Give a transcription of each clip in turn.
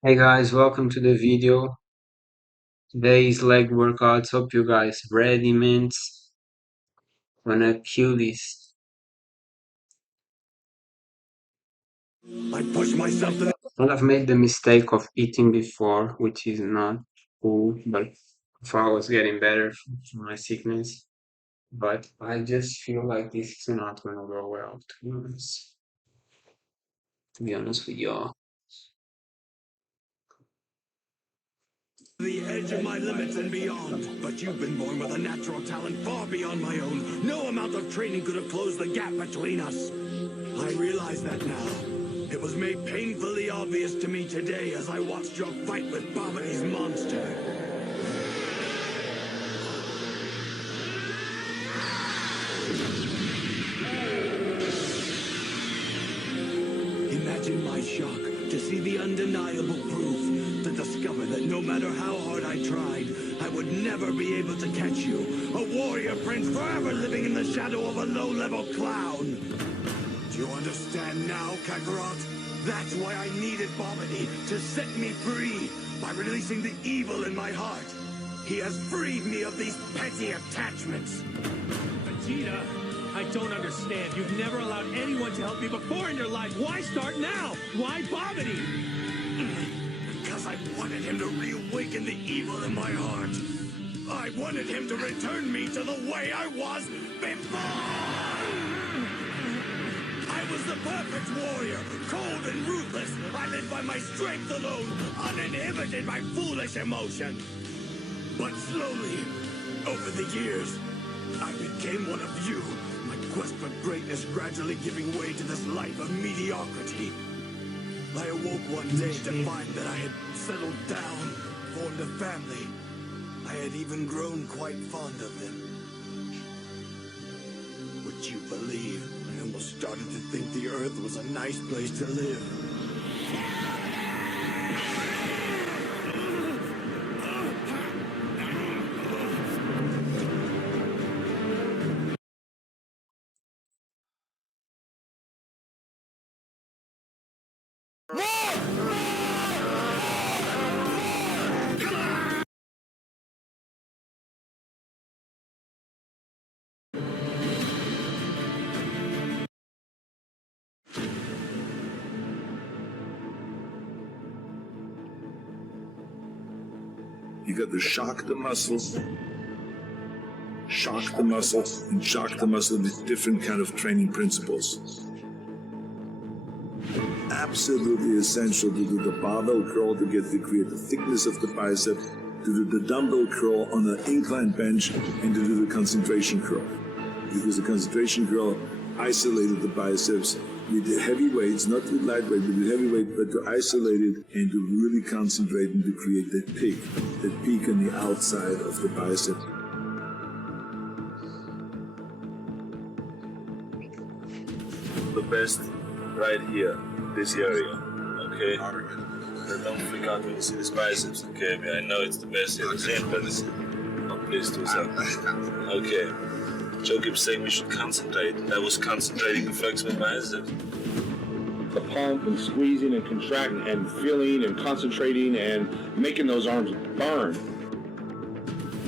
Hey guys, welcome to the video. Today is leg workouts. Hope you guys ready, mints. Wanna kill this. I push myself to the Well, I've made the mistake of eating before, which is not cool, but if I was getting better from my sickness. But I just feel like this is not gonna go well, to be honest with y'all. edge of my limits and beyond. But you've been born with a natural talent far beyond my own. No amount of training could have closed the gap between us. I realize that now. It was made painfully obvious to me today as I watched your fight with Bobity's monster. Imagine my shock to see the undeniable proof, to discover that no matter how hard I tried, I would never be able to catch you. A warrior prince forever living in the shadow of a low-level clown. Do you understand now, Kakarot? That's why I needed Bobity, to set me free by releasing the evil in my heart. He has freed me of these petty attachments. Vegeta, I don't understand. You've never allowed anyone to help you before in your life. Why start now? Why Bobity? Because I wanted him to reawaken the evil in my heart. I wanted him to return me to the way I was before. I was the perfect warrior, cold and ruthless. I lived by my strength alone, uninhibited by foolish emotion. But slowly, over the years, I became one of you. My quest for greatness gradually giving way to this life of mediocrity. I awoke one day to find that I had settled down, formed a family. I had even grown quite fond of them. Would you believe, I almost started to think the Earth was a nice place to live. You got to shock the muscle, and shock the muscle with different kind of training principles. Absolutely essential to do the barbell curl to create the thickness of the bicep, to do the dumbbell curl on an incline bench, and to do the concentration curl. Because the concentration curl isolated the biceps with the heavy weights, not with lightweight, but with heavy weight, but to isolate it and to really concentrate and to create that peak on the outside of the bicep. The best right here, this area, okay? Don't freak out when you see these biceps, okay? I mean, I know it's the best you've seen, but please do something. Okay. Joe keeps saying we should concentrate. I was concentrating to flex my biceps. The pump and squeezing and contracting and feeling and concentrating and making those arms burn.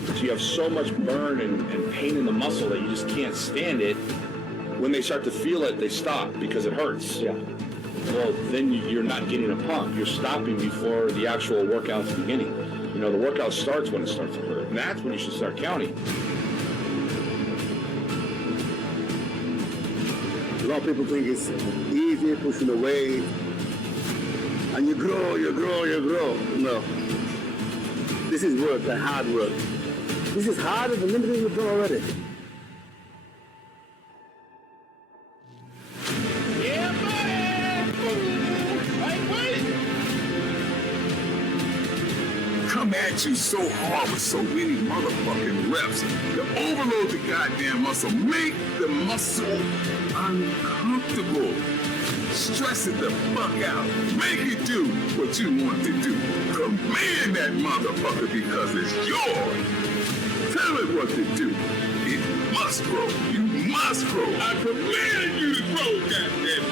So you have so much burn and pain in the muscle that you just can't stand it. When they start to feel it, they stop because it hurts. Yeah. Well, then you're not getting a pump. You're stopping before the actual workout's beginning. You know, the workout starts when it starts to hurt. And that's when you should start counting. A lot of people think it's easy pushing the weight, and you grow. No. This is work, like hard work. This is harder than anything you've done already. Yeah, buddy! Wait! Come at you so hard with so many motherfucking reps to overload the goddamn muscle, make the muscle uncomfortable. Stress it the fuck out. Make it do what you want to do. Command that motherfucker because it's yours. Tell it what to do. It must grow. You must grow. I command you to grow, goddamn.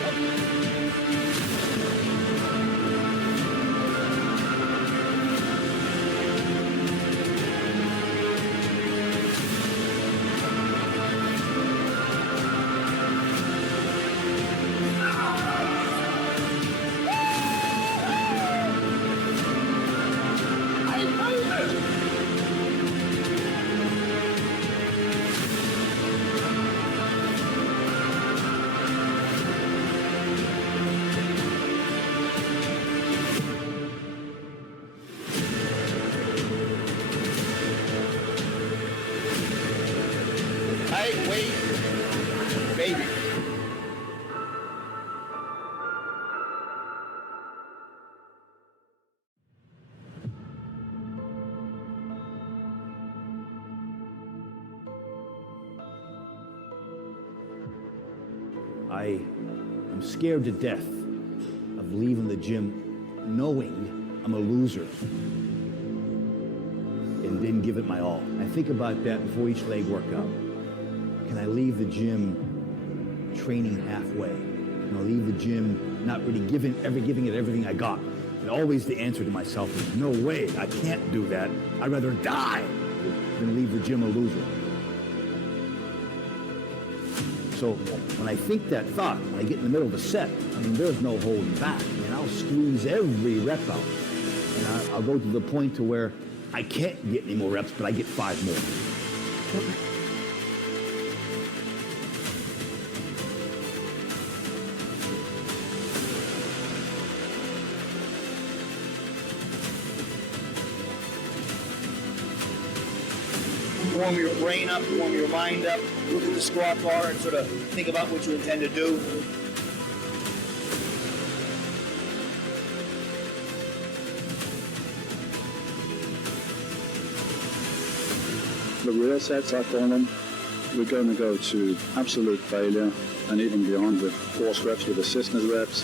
wait. Baby. I am scared to death of leaving the gym knowing I'm a loser and didn't give it my all. I think about that before each leg workout. Can I leave the gym training halfway? Can I leave the gym not really giving it everything I got? And always the answer to myself is, no way, I can't do that. I'd rather die than leave the gym a loser. So when I think that thought, when I get in the middle of a set, I mean, there's no holding back. I mean, I'll squeeze every rep out. And I'll go to the point to where I can't get any more reps, but I get 5 more. Warm your brain up, warm your mind up, look at the squat bar and sort of think about what you intend to do. The real sets, I call them, we're going to go to absolute failure and even beyond with force reps, with assistance reps.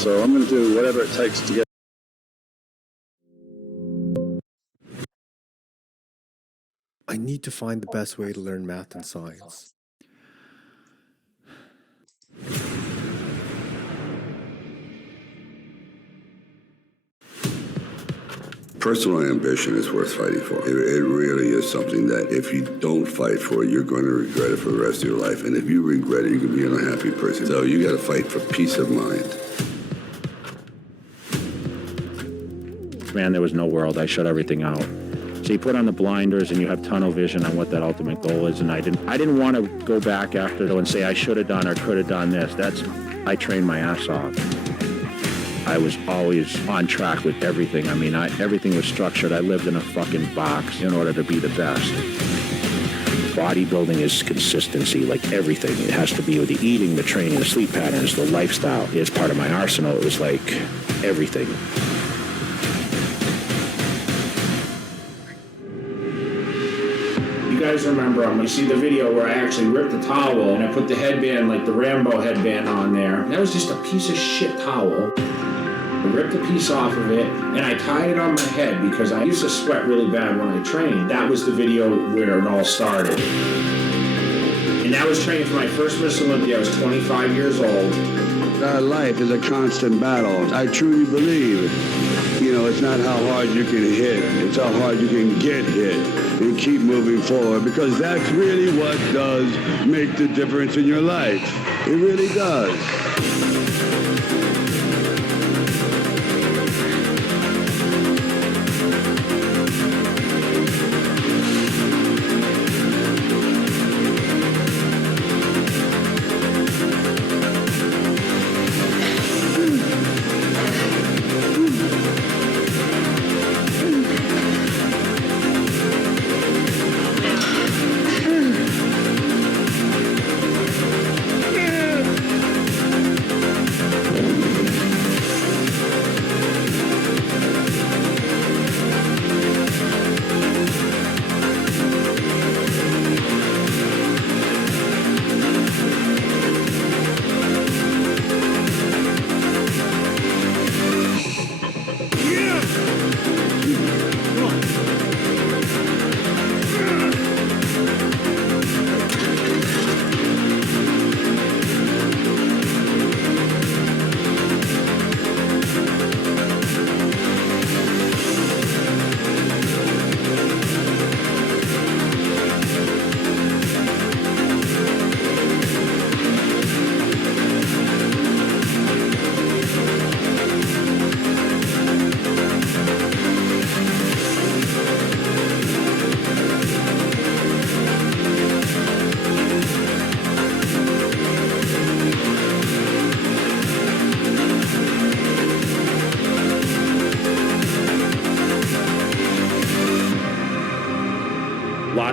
So I'm going to do whatever it takes to get. I need to find the best way to learn math and science. Personal ambition is worth fighting for. It really is something that if you don't fight for it, you're going to regret it for the rest of your life. And if you regret it, you can be an unhappy person. So you got to fight for peace of mind. Man, there was no world. I shut everything out. So you put on the blinders and you have tunnel vision on what that ultimate goal is. And I didn't want to go back after and say I should have done or could have done this. I trained my ass off. I was always on track with everything. I mean, everything was structured. I lived in a fucking box in order to be the best. Bodybuilding is consistency, like everything. It has to be with the eating, the training, the sleep patterns, the lifestyle. It's part of my arsenal. It was like everything. You guys remember, you see the video where I actually ripped the towel and I put the headband, like the Rambo headband on there. That was just a piece of shit towel. I ripped a piece off of it and I tied it on my head because I used to sweat really bad when I trained. That was the video where it all started. And that was training for my first Miss Olympia. I was 25 years old. Our life is a constant battle. I truly believe, it's not how hard you can hit, it's how hard you can get hit and keep moving forward, because that's really what does make the difference in your life. It really does.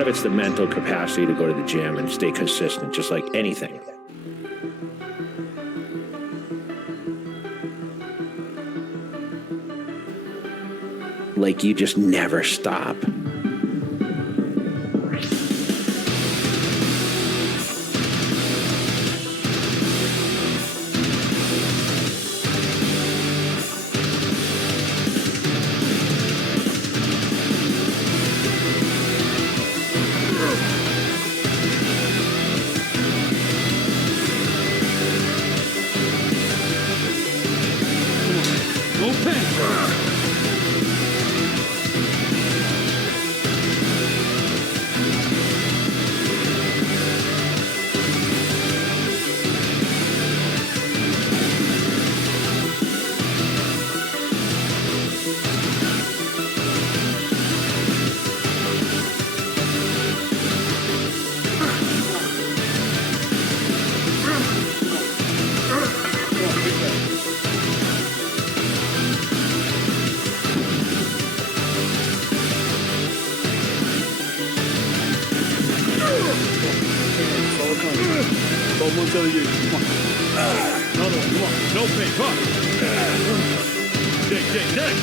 of it's the mental capacity to go to the gym and stay consistent, just like anything. Like you just never stop. Another one, come on. No pain, come on. Jake, next.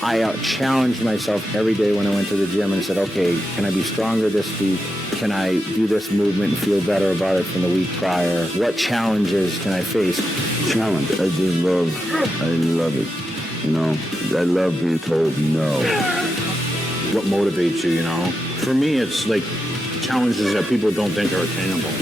I challenged myself every day when I went to the gym and said, okay, can I be stronger this week? Can I do this movement and feel better about it from the week prior? What challenges can I face? Challenge. I love it. You know, I love being told no. What motivates you, you know? For me, it's like challenges that people don't think are attainable.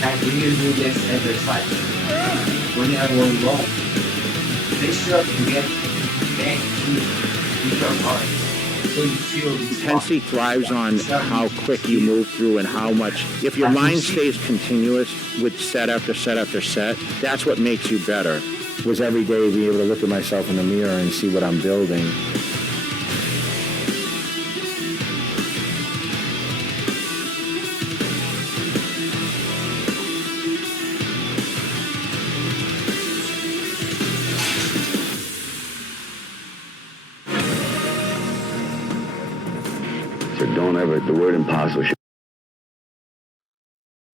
And when you do this exercise, when you are going wrong, make sure to get back to your heart. So you feel Intensity thrives on how quick you move through and how much. If your mind stays continuous with set after set after set, that's what makes you better. Was every day being able to look at myself in the mirror and see what I'm building. So don't ever, the word impossible.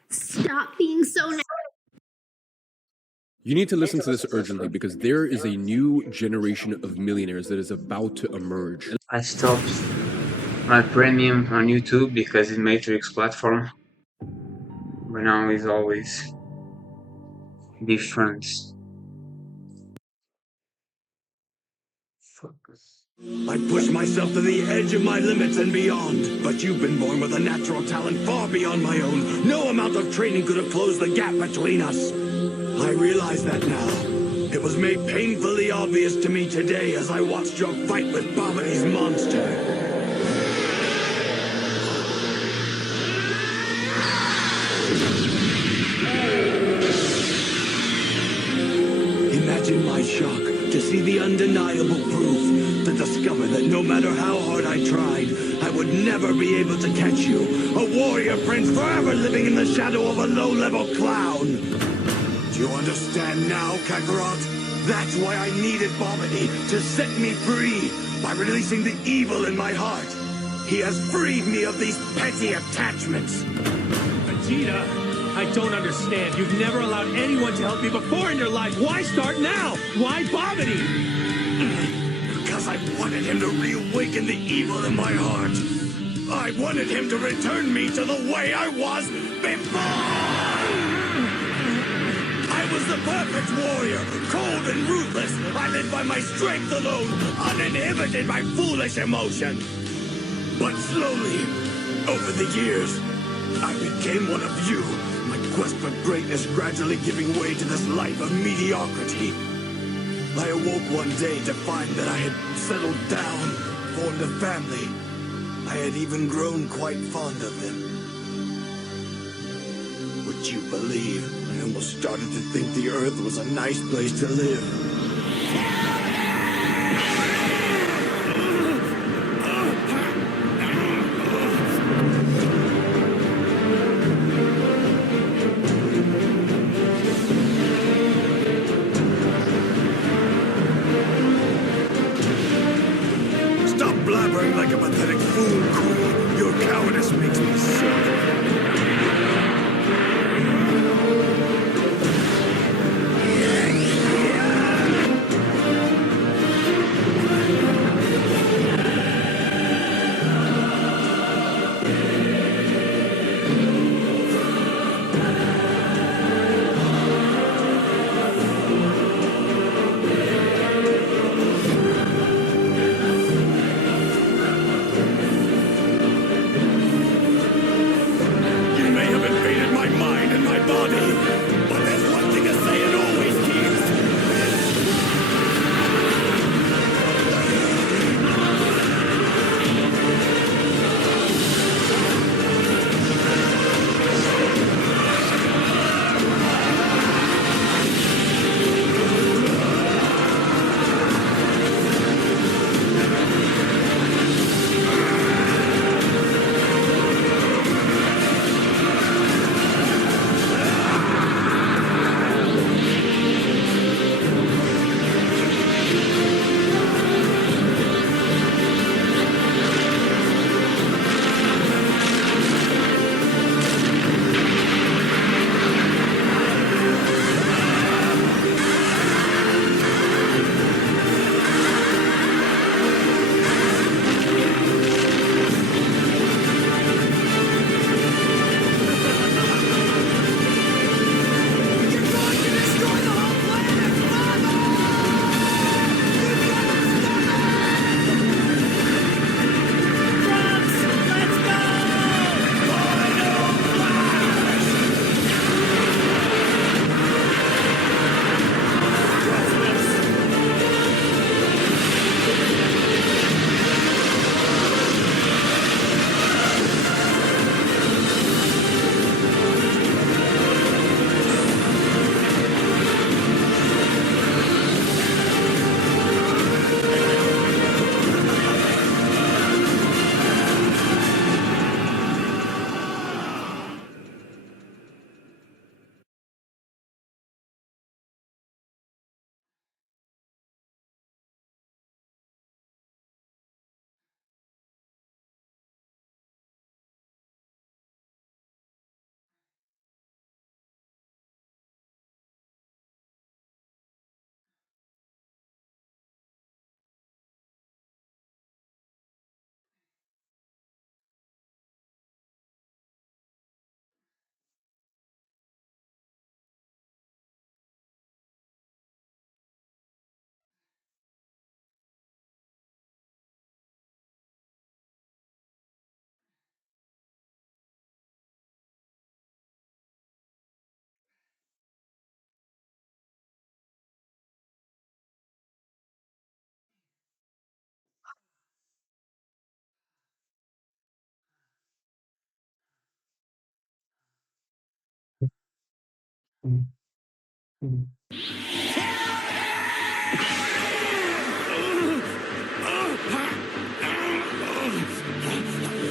Stop being so nice. You need to listen to this urgently because there is a new generation of millionaires that is about to emerge. I stopped my premium on YouTube because it's Matrix platform. But now it's always different. Focus. I push myself to the edge of my limits and beyond, but you've been born with a natural talent far beyond my own. No amount of training could have closed the gap between us. I realize that now. It was made painfully obvious to me today as I watched your fight with Bobity's monster. Imagine my shock to see the undeniable proof, to discover that no matter how hard I tried, I would never be able to catch you. A warrior prince forever living in the shadow of a low-level clown. Do you understand now, Kakarot? That's why I needed Bobity, to set me free by releasing the evil in my heart. He has freed me of these petty attachments. Vegeta, I don't understand. You've never allowed anyone to help you before in your life. Why start now? Why Bobity? Because I wanted him to reawaken the evil in my heart. I wanted him to return me to the way I was before. I was the perfect warrior, cold and ruthless. I lived by my strength alone, uninhibited by foolish emotion. But slowly, over the years, I became one of you. My quest for greatness gradually giving way to this life of mediocrity. I awoke one day to find that I had settled down, formed a family. I had even grown quite fond of them. Would you believe, I almost started to think the Earth was a nice place to live. Stop blabbering like a pathetic fool, Queen. Your cowardice makes me sick. You may have invaded my mind and my body, but there's one thing to say it always keeps.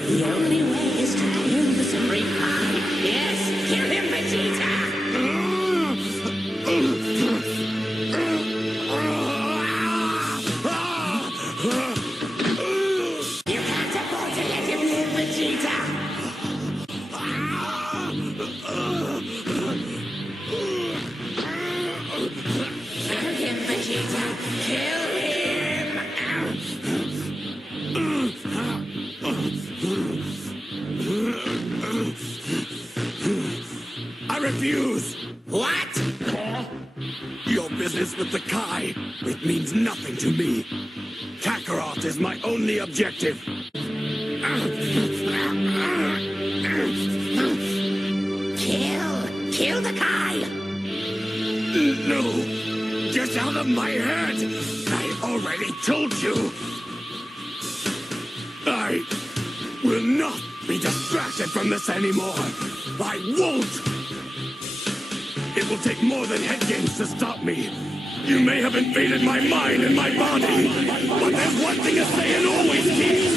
The only way is to kill the Supreme Khan. Yes, kill him, Vegeta! You can't afford to let him live, Vegeta! Kill him, Vegeta! Kill him! I refuse with the Kai. It means nothing to me. Kakarot is my only objective. Kill the Kai! No! Get out of my head! I already told you! I will not be distracted from this anymore! I won't! It will take more than head games to stop me. You may have invaded my mind and my body, but there's one thing a Saiyan always keeps!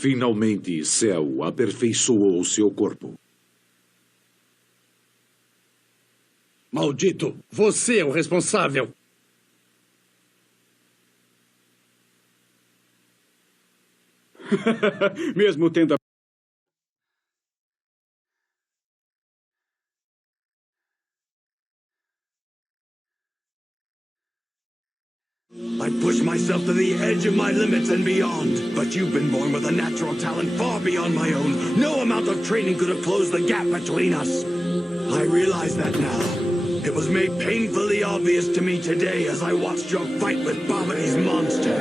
Finalmente, Cell aperfeiçoou seu corpo. Maldito! Você é o responsável! Mesmo tendo I push myself to the edge of my limits and beyond. But you've been born with a natural talent far beyond my own. No amount of training could have closed the gap between us. I realize that now. It was made painfully obvious to me today as I watched your fight with Babadi's monster.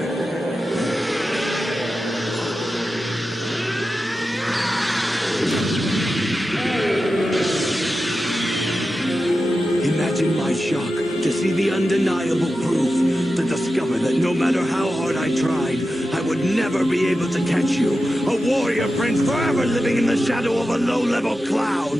Imagine my shock to see the undeniable proof, to discover that no matter how hard I tried, I would never be able to catch you. A warrior prince forever living in the shadow of a low-level clown.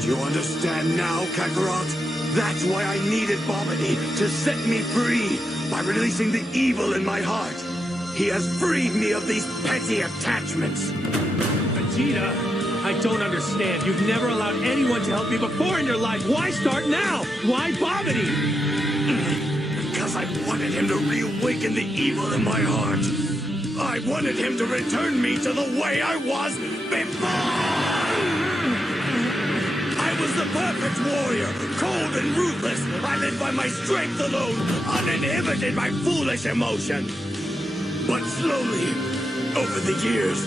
Do you understand now, Kakarot? That's why I needed Babadi, to set me free by releasing the evil in my heart. He has freed me of these petty attachments. Vegeta, I don't understand. You've never allowed anyone to help you before in your life. Why start now? Why Babidi? Because I wanted him to reawaken the evil in my heart. I wanted him to return me to the way I was before! I was the perfect warrior, cold and ruthless. I lived by my strength alone, uninhibited by foolish emotion. But slowly, over the years,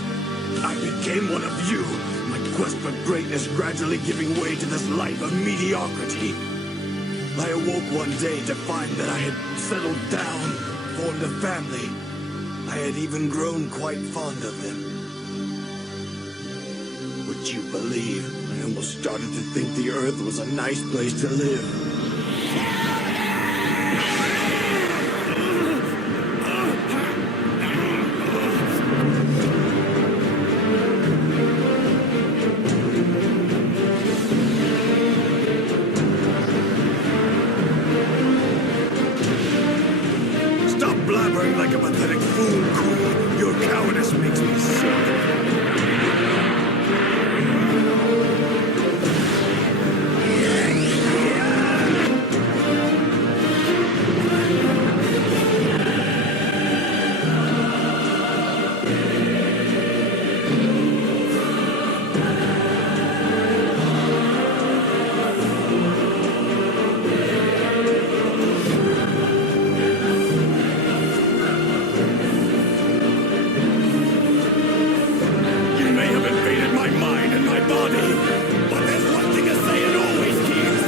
I became one of you. My quest for greatness gradually giving way to this life of mediocrity. I awoke one day to find that I had settled down, formed a family. I had even grown quite fond of them. Would you believe, I almost started to think the Earth was a nice place to live. Stop blabbering like a pathetic fool, Queen. Your cowardice makes me sick. You may have invaded my mind and my body, but there's one thing a Saiyan always keeps.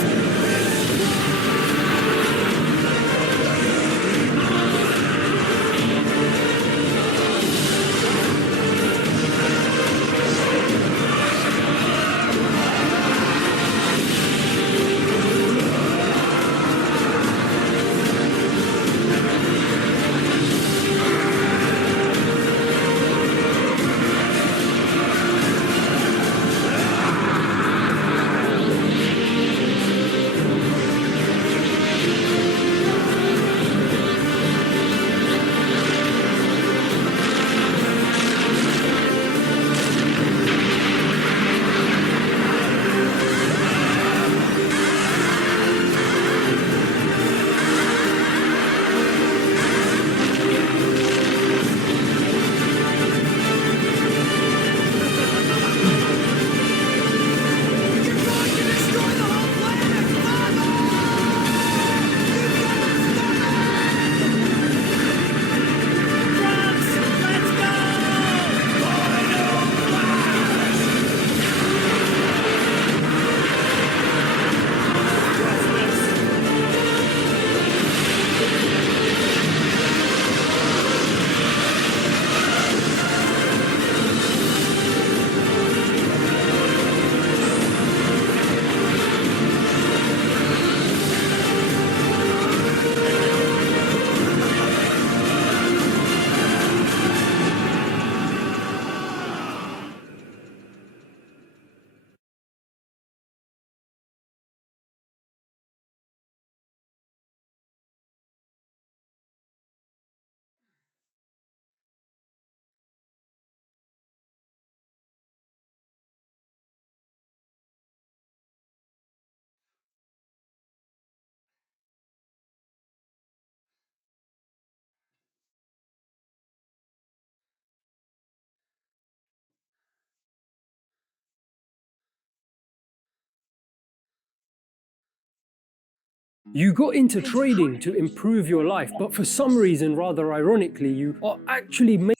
You got into trading to improve your life, but for some reason, rather ironically, you are actually making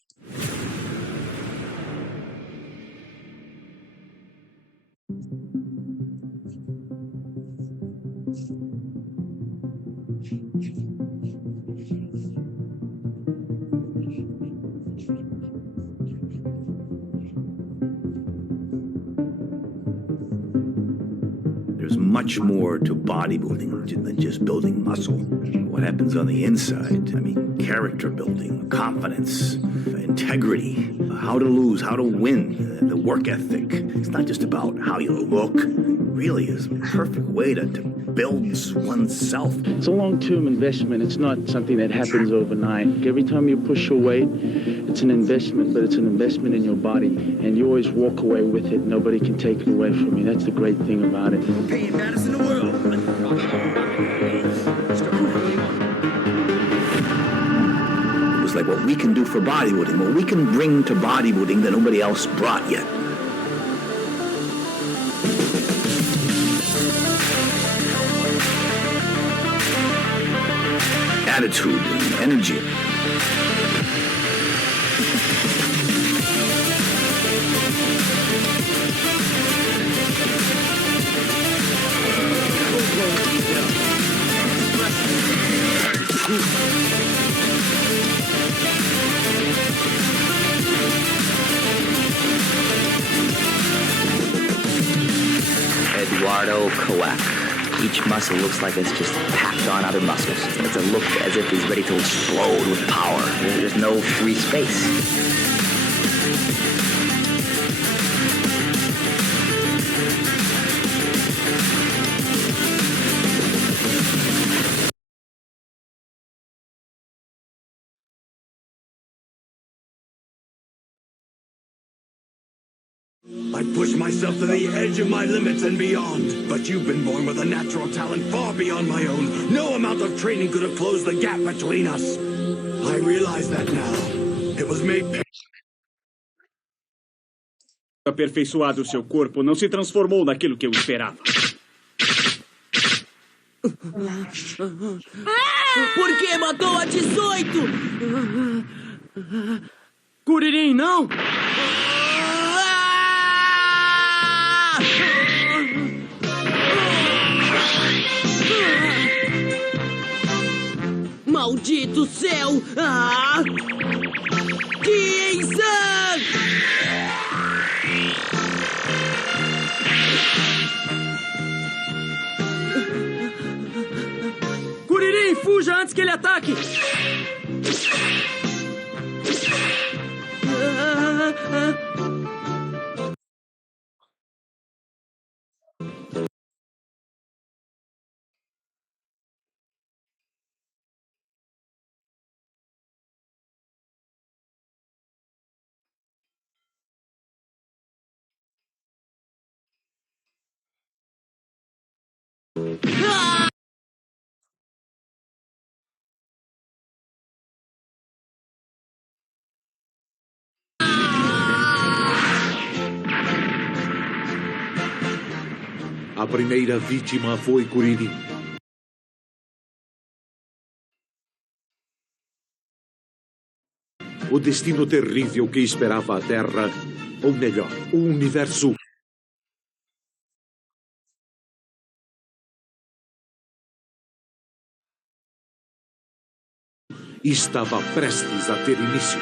There's much more to bodybuilding than just building muscle. What happens on the inside, I mean, character building, confidence, integrity, how to lose, how to win, the work ethic. It's not just about how you look. It really is a perfect way to build oneself. It's a long-term investment. It's not something that happens overnight. Every time you push your weight, it's an investment, but it's an investment in your body. And you always walk away with it. Nobody can take it away from you. That's the great thing about it. Paying baddest in the world. It was like what we can do for bodybuilding, what we can bring to bodybuilding that nobody else brought yet. Attitude and energy. Eduardo Coac. Each muscle looks like it's just packed on other muscles. It's a look as if he's ready to explode with power. There's no free space. I push myself to the edge of my limits and beyond. But you've been born with a natural talent far beyond my own. No amount of training could have closed the gap between us. I realize that now. It was made... Aperfeiçoado seu corpo não se transformou naquilo que eu esperava. Por que matou a 18? Curirim, não! Maldito céu! Ah! Que insano! Curirim, fuja antes que ele ataque! A primeira vítima foi Kuririn. O destino terrível que esperava a Terra, ou melhor, o universo, estava prestes a ter início.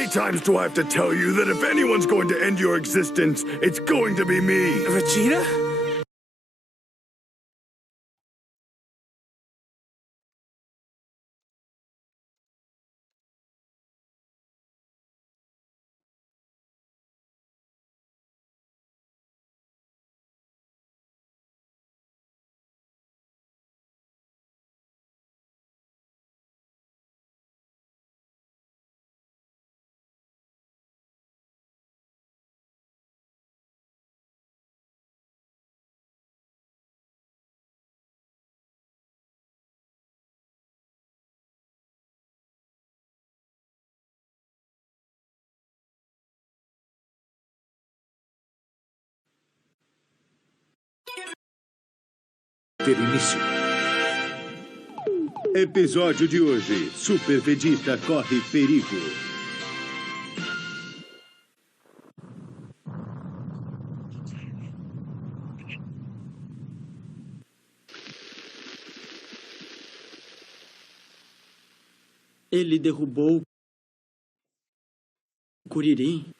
many times do I have to tell you that if anyone's going to end your existence, it's going to be me? Vegeta? Ter início. Episódio de hoje: Super Vegeta corre perigo. Ele derrubou o Kuririn.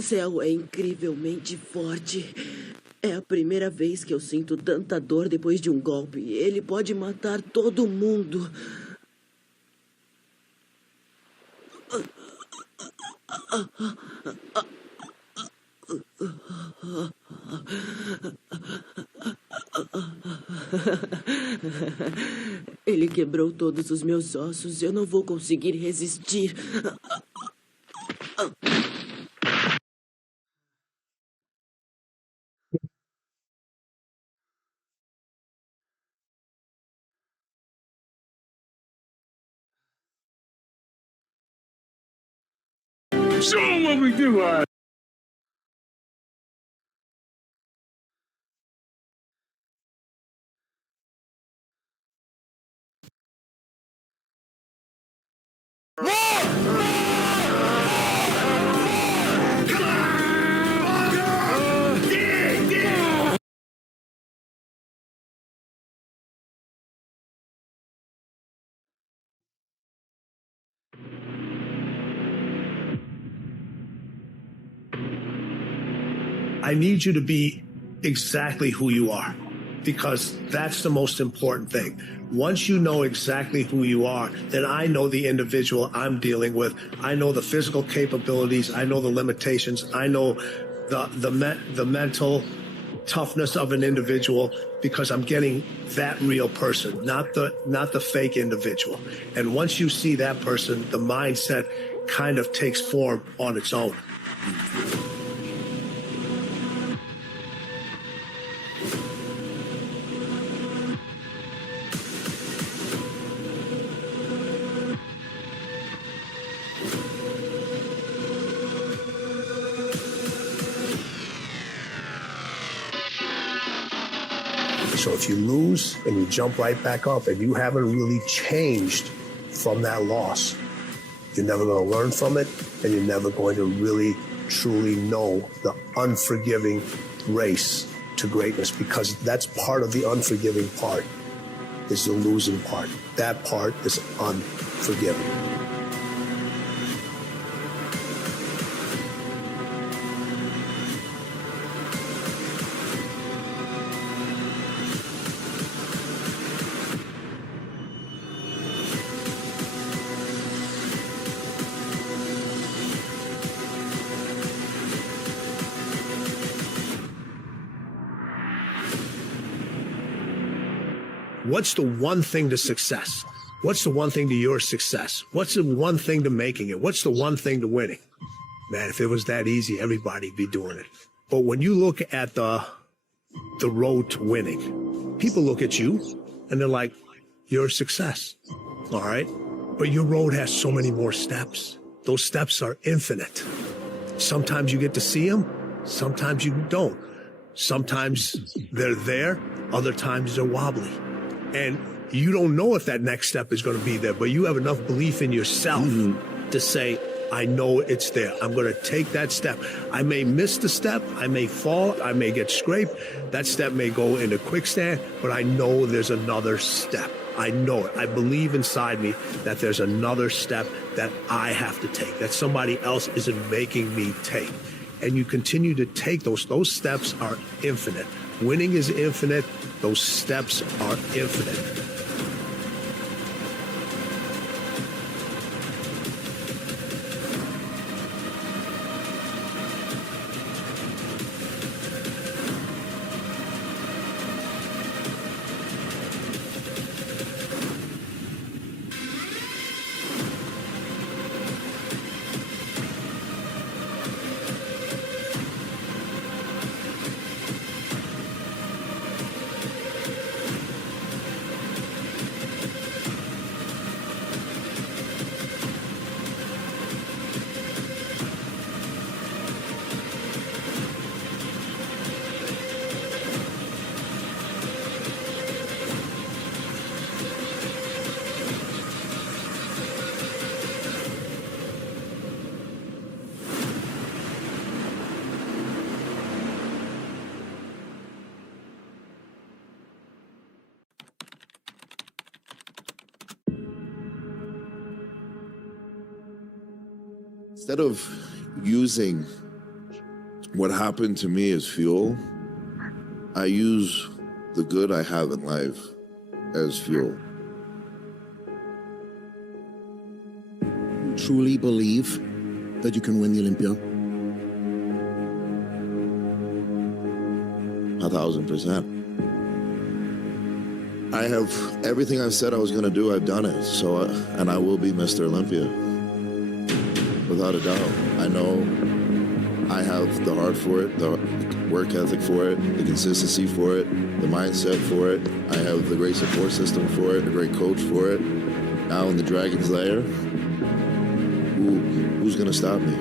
Cell é incrivelmente forte. É a primeira vez que eu sinto tanta dor depois de um golpe. Ele pode matar todo mundo. Ele quebrou todos os meus ossos. Eu não vou conseguir resistir. Show 'em what we do, I need you to be exactly who you are, because that's the most important thing. Once you know exactly who you are, then I know the individual I'm dealing with. I know the physical capabilities. I know the limitations. I know the mental toughness of an individual, because I'm getting that real person, not the fake individual. And once you see that person, the mindset kind of takes form on its own. So if you lose and you jump right back up and you haven't really changed from that loss, you're never going to learn from it, and you're never going to really, truly know the unforgiving race to greatness, because that's part of the unforgiving part, is the losing part. That part is unforgiving. What's the one thing to success? What's the one thing to your success? What's the one thing to making it? What's the one thing to winning? Man, if it was that easy, everybody'd be doing it. But when you look at the the road to winning. People look at you and they're like, you're a success, all right? But your road has so many more steps. Those steps are infinite. Sometimes you get to see them, sometimes you don't. Sometimes they're there, other times they're wobbly. And you don't know if that next step is going to be there, but you have enough belief in yourself to say, I know it's there. I'm going to take that step. I may miss the step. I may fall. I may get scraped. That step may go into quicksand, but I know there's another step. I know it. I believe inside me that there's another step that I have to take, that somebody else isn't making me take. And you continue to take those. Those steps are infinite. Winning is infinite. Those steps are infinite. Instead of using what happened to me as fuel, I use the good I have in life as fuel. You truly believe that you can win the Olympia? 1,000%. I have everything I said I was going to do, I've done it. And I will be Mr. Olympia. Without a doubt. I know I have the heart for it, the work ethic for it, the consistency for it, the mindset for it. I have the great support system for it, a great coach for it. Now in the Dragon's Lair, who's going to stop me?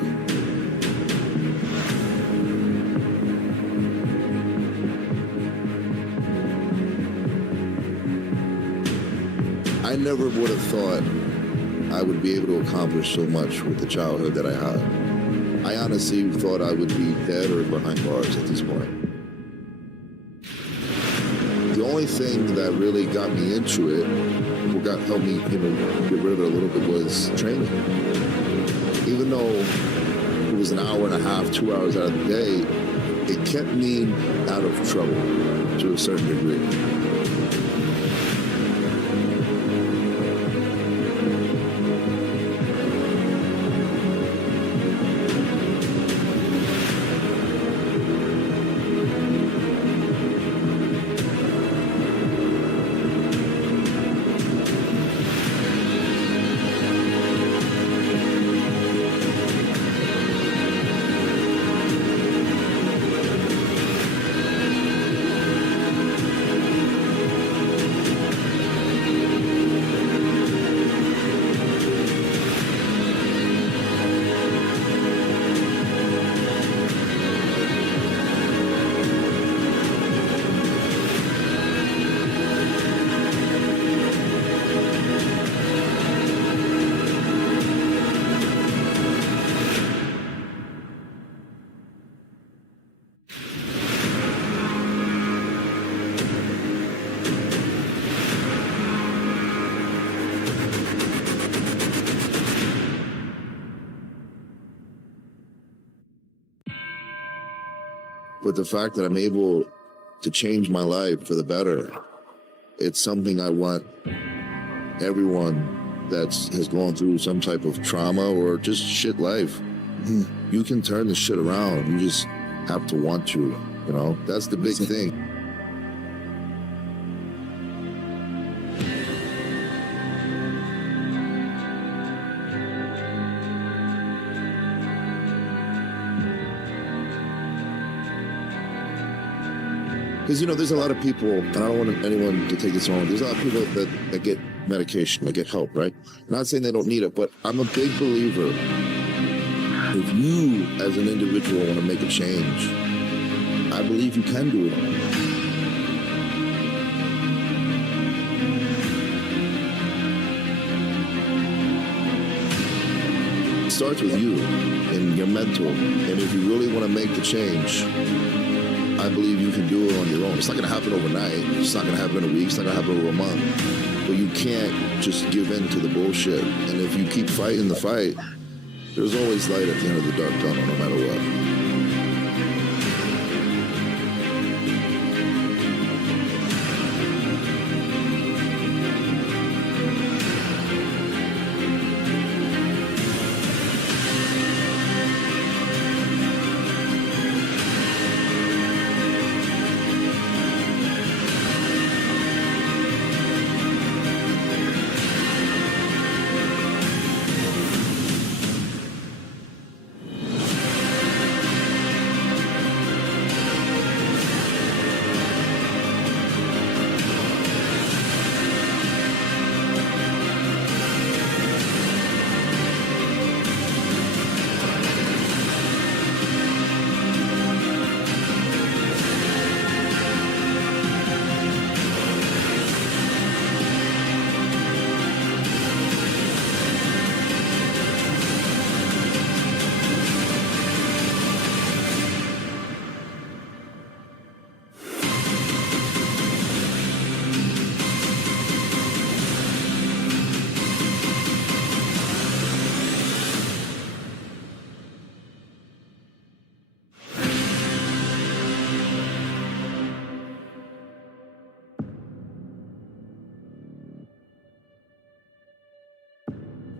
I never would have thought I would be able to accomplish so much with the childhood that I had. I honestly thought I would be dead or behind bars at this point. The only thing that really got me into it, what helped me, get rid of it a little bit, was training. Even though it was an hour and a half, 2 hours out of the day, it kept me out of trouble to a certain degree. But the fact that I'm able to change my life for the better, it's something I want everyone that has gone through some type of trauma or just shit life. You can turn the shit around. You just have to want to, That's the big thing. Because, there's a lot of people, and I don't want anyone to take this wrong, there's a lot of people that get medication, that get help, right? I'm not saying they don't need it, but I'm a big believer. If you, as an individual, want to make a change, I believe you can do it all. It starts with you and your mental, and if you really want to make the change, I believe you can do it on your own. It's not going to happen overnight. It's not going to happen in a week. It's not going to happen over a month. But you can't just give in to the bullshit. And if you keep fighting the fight, there's always light at the end of the dark tunnel, no matter what.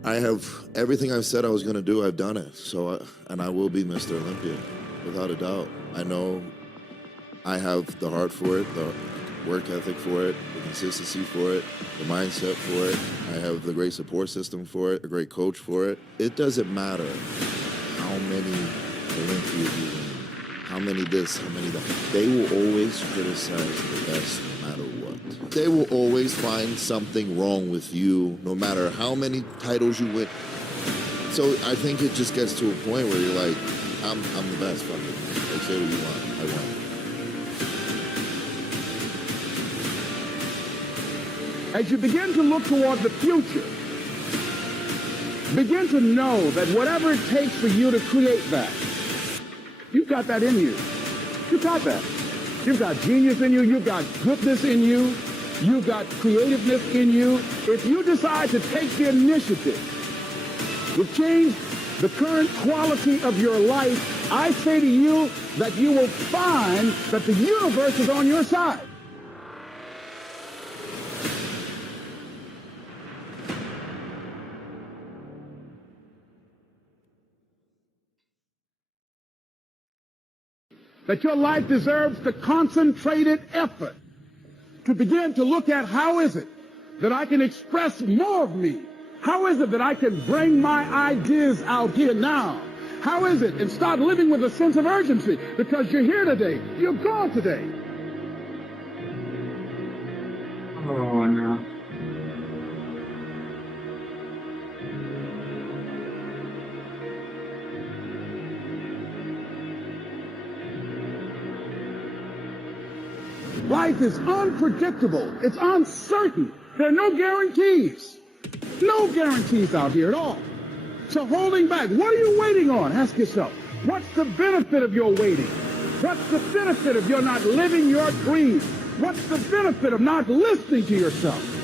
I have everything I've said I was going to do, I've done it. And I will be Mr. Olympia, without a doubt. I know I have the heart for it, the work ethic for it, the consistency for it, the mindset for it. I have the great support system for it, a great coach for it. It doesn't matter how many Olympias you win, how many this, how many that. They will always criticize the best no matter what. They will always find something wrong with you, no matter how many titles you win. So I think it just gets to a point where you're like, I'm the best, fuck it. Like, say what you want, I won. As you begin to look toward the future, begin to know that whatever it takes for you to create that, you've got that in you. You've got that. You've got genius in you. You've got goodness in you. You've got creativeness in you. If you decide to take the initiative to change the current quality of your life, I say to you that you will find that the universe is on your side. That your life deserves the concentrated effort to begin to look at how is it that I can express more of me? How is it that I can bring my ideas out here now? How is it? And start living with a sense of urgency, because you're here today. You're gone today. Oh, no. Life is unpredictable. It's uncertain. There are no guarantees. No guarantees out here at all. So holding back, what are you waiting on? Ask yourself, what's the benefit of your waiting? What's the benefit of your not living your dreams? What's the benefit of not listening to yourself?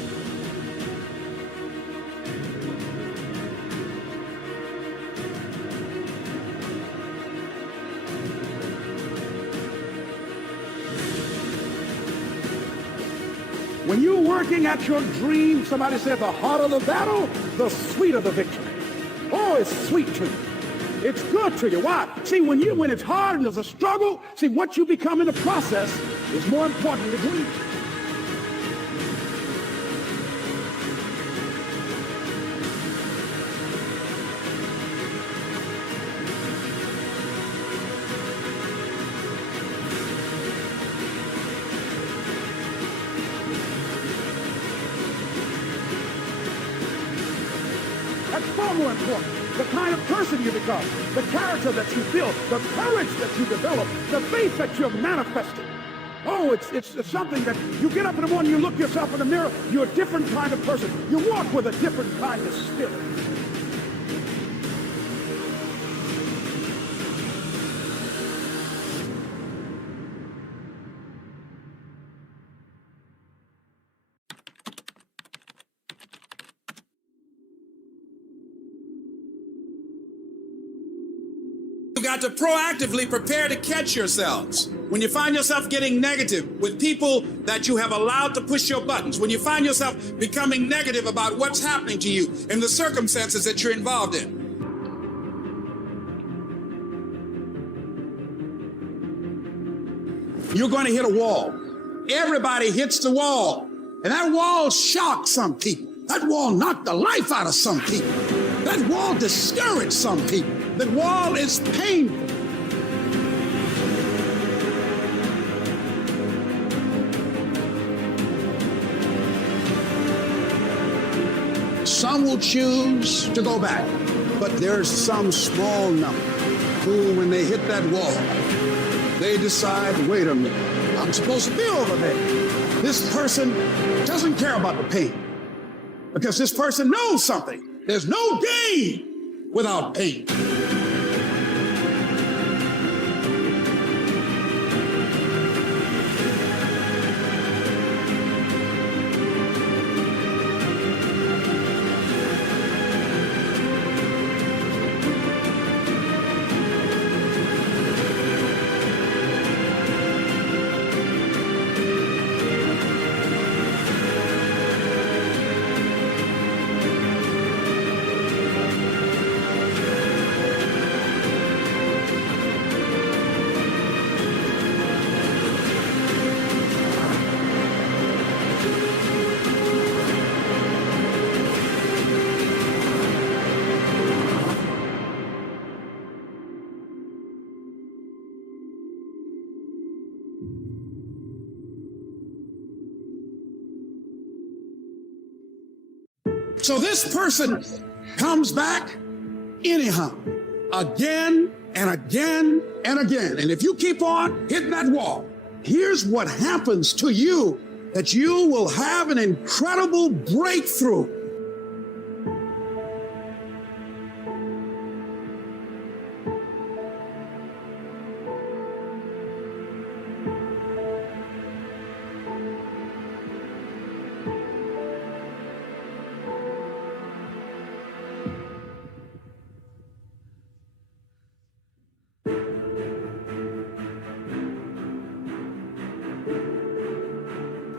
When you're working at your dream, somebody said the harder the battle, the sweeter the victory. Oh, it's sweet to you. It's good to you. Why? See, when it's hard and there's a struggle, see, what you become in the process is more important than the dream. That's far more important. The kind of person you become, the character that you build, the courage that you develop, the faith that you're manifesting. Oh, it's something that you get up in the morning, you look yourself in the mirror, you're a different kind of person. You walk with a different kind of spirit. You got to proactively prepare to catch yourselves. When you find yourself getting negative with people that you have allowed to push your buttons, when you find yourself becoming negative about what's happening to you and the circumstances that you're involved in. You're going to hit a wall. Everybody hits the wall. And that wall shocked some people. That wall knocked the life out of some people. That wall discouraged some people. That wall is painful. Some will choose to go back, but there's some small number who, when they hit that wall, they decide, wait a minute, I'm supposed to be over there. This person doesn't care about the pain because this person knows something. There's no gain without pain. So this person comes back anyhow, again and again and again. And if you keep on hitting that wall, here's what happens to you, that you will have an incredible breakthrough.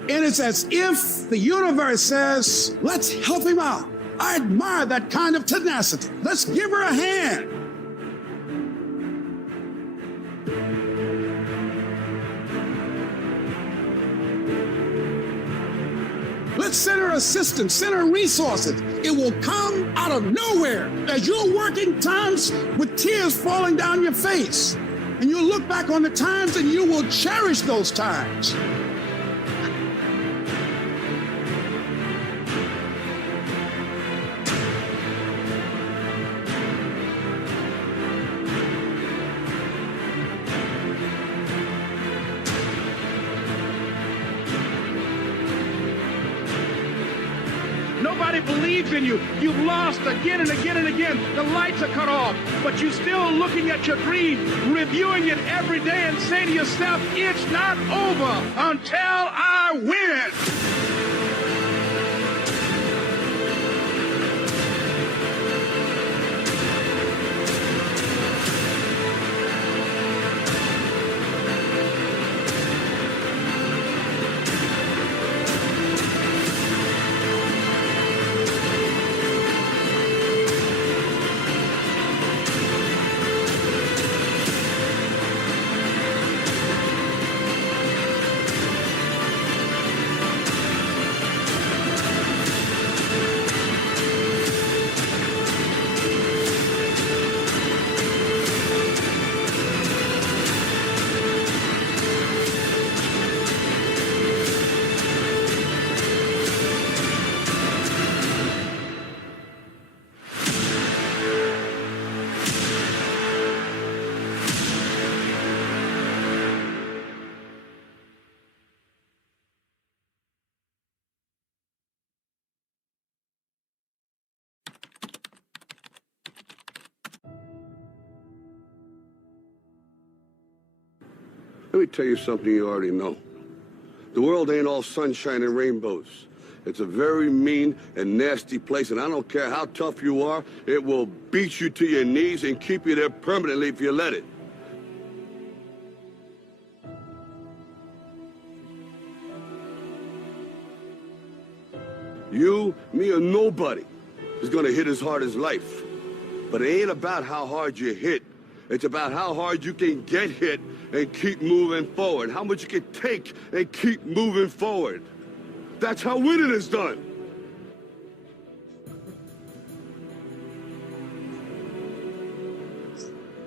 And it's as if the universe says, let's help him out. I admire that kind of tenacity. Let's give her a hand. Let's send her assistance, send her resources. It will come out of nowhere as you're working times with tears falling down your face. And you'll look back on the times and you will cherish those times. Nobody believes in you. You've lost again and again and again. The lights are cut off, but you're still looking at your dream, reviewing it every day and say to yourself, it's not over until I win. Let me tell you something you already know. The world ain't all sunshine and rainbows. It's a very mean and nasty place, and I don't care how tough you are, it will beat you to your knees and keep you there permanently if you let it. You, me, or nobody is gonna hit as hard as life. But it ain't about how hard you hit. It's about how hard you can get hit and keep moving forward. How much you can take and keep moving forward. That's how winning is done.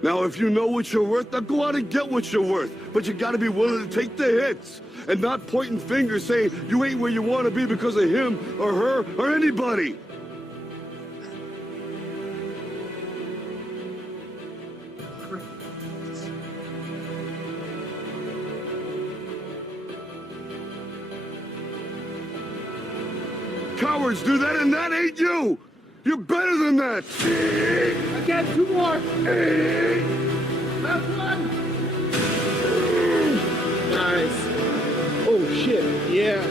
Now, if you know what you're worth, now go out and get what you're worth. But you gotta be willing to take the hits and not pointing fingers saying you ain't where you want to be because of him or her or anybody. Cowards do that, and that ain't you. You're better than that. I got 2 more. Last one. Nice. Oh, shit. Yeah.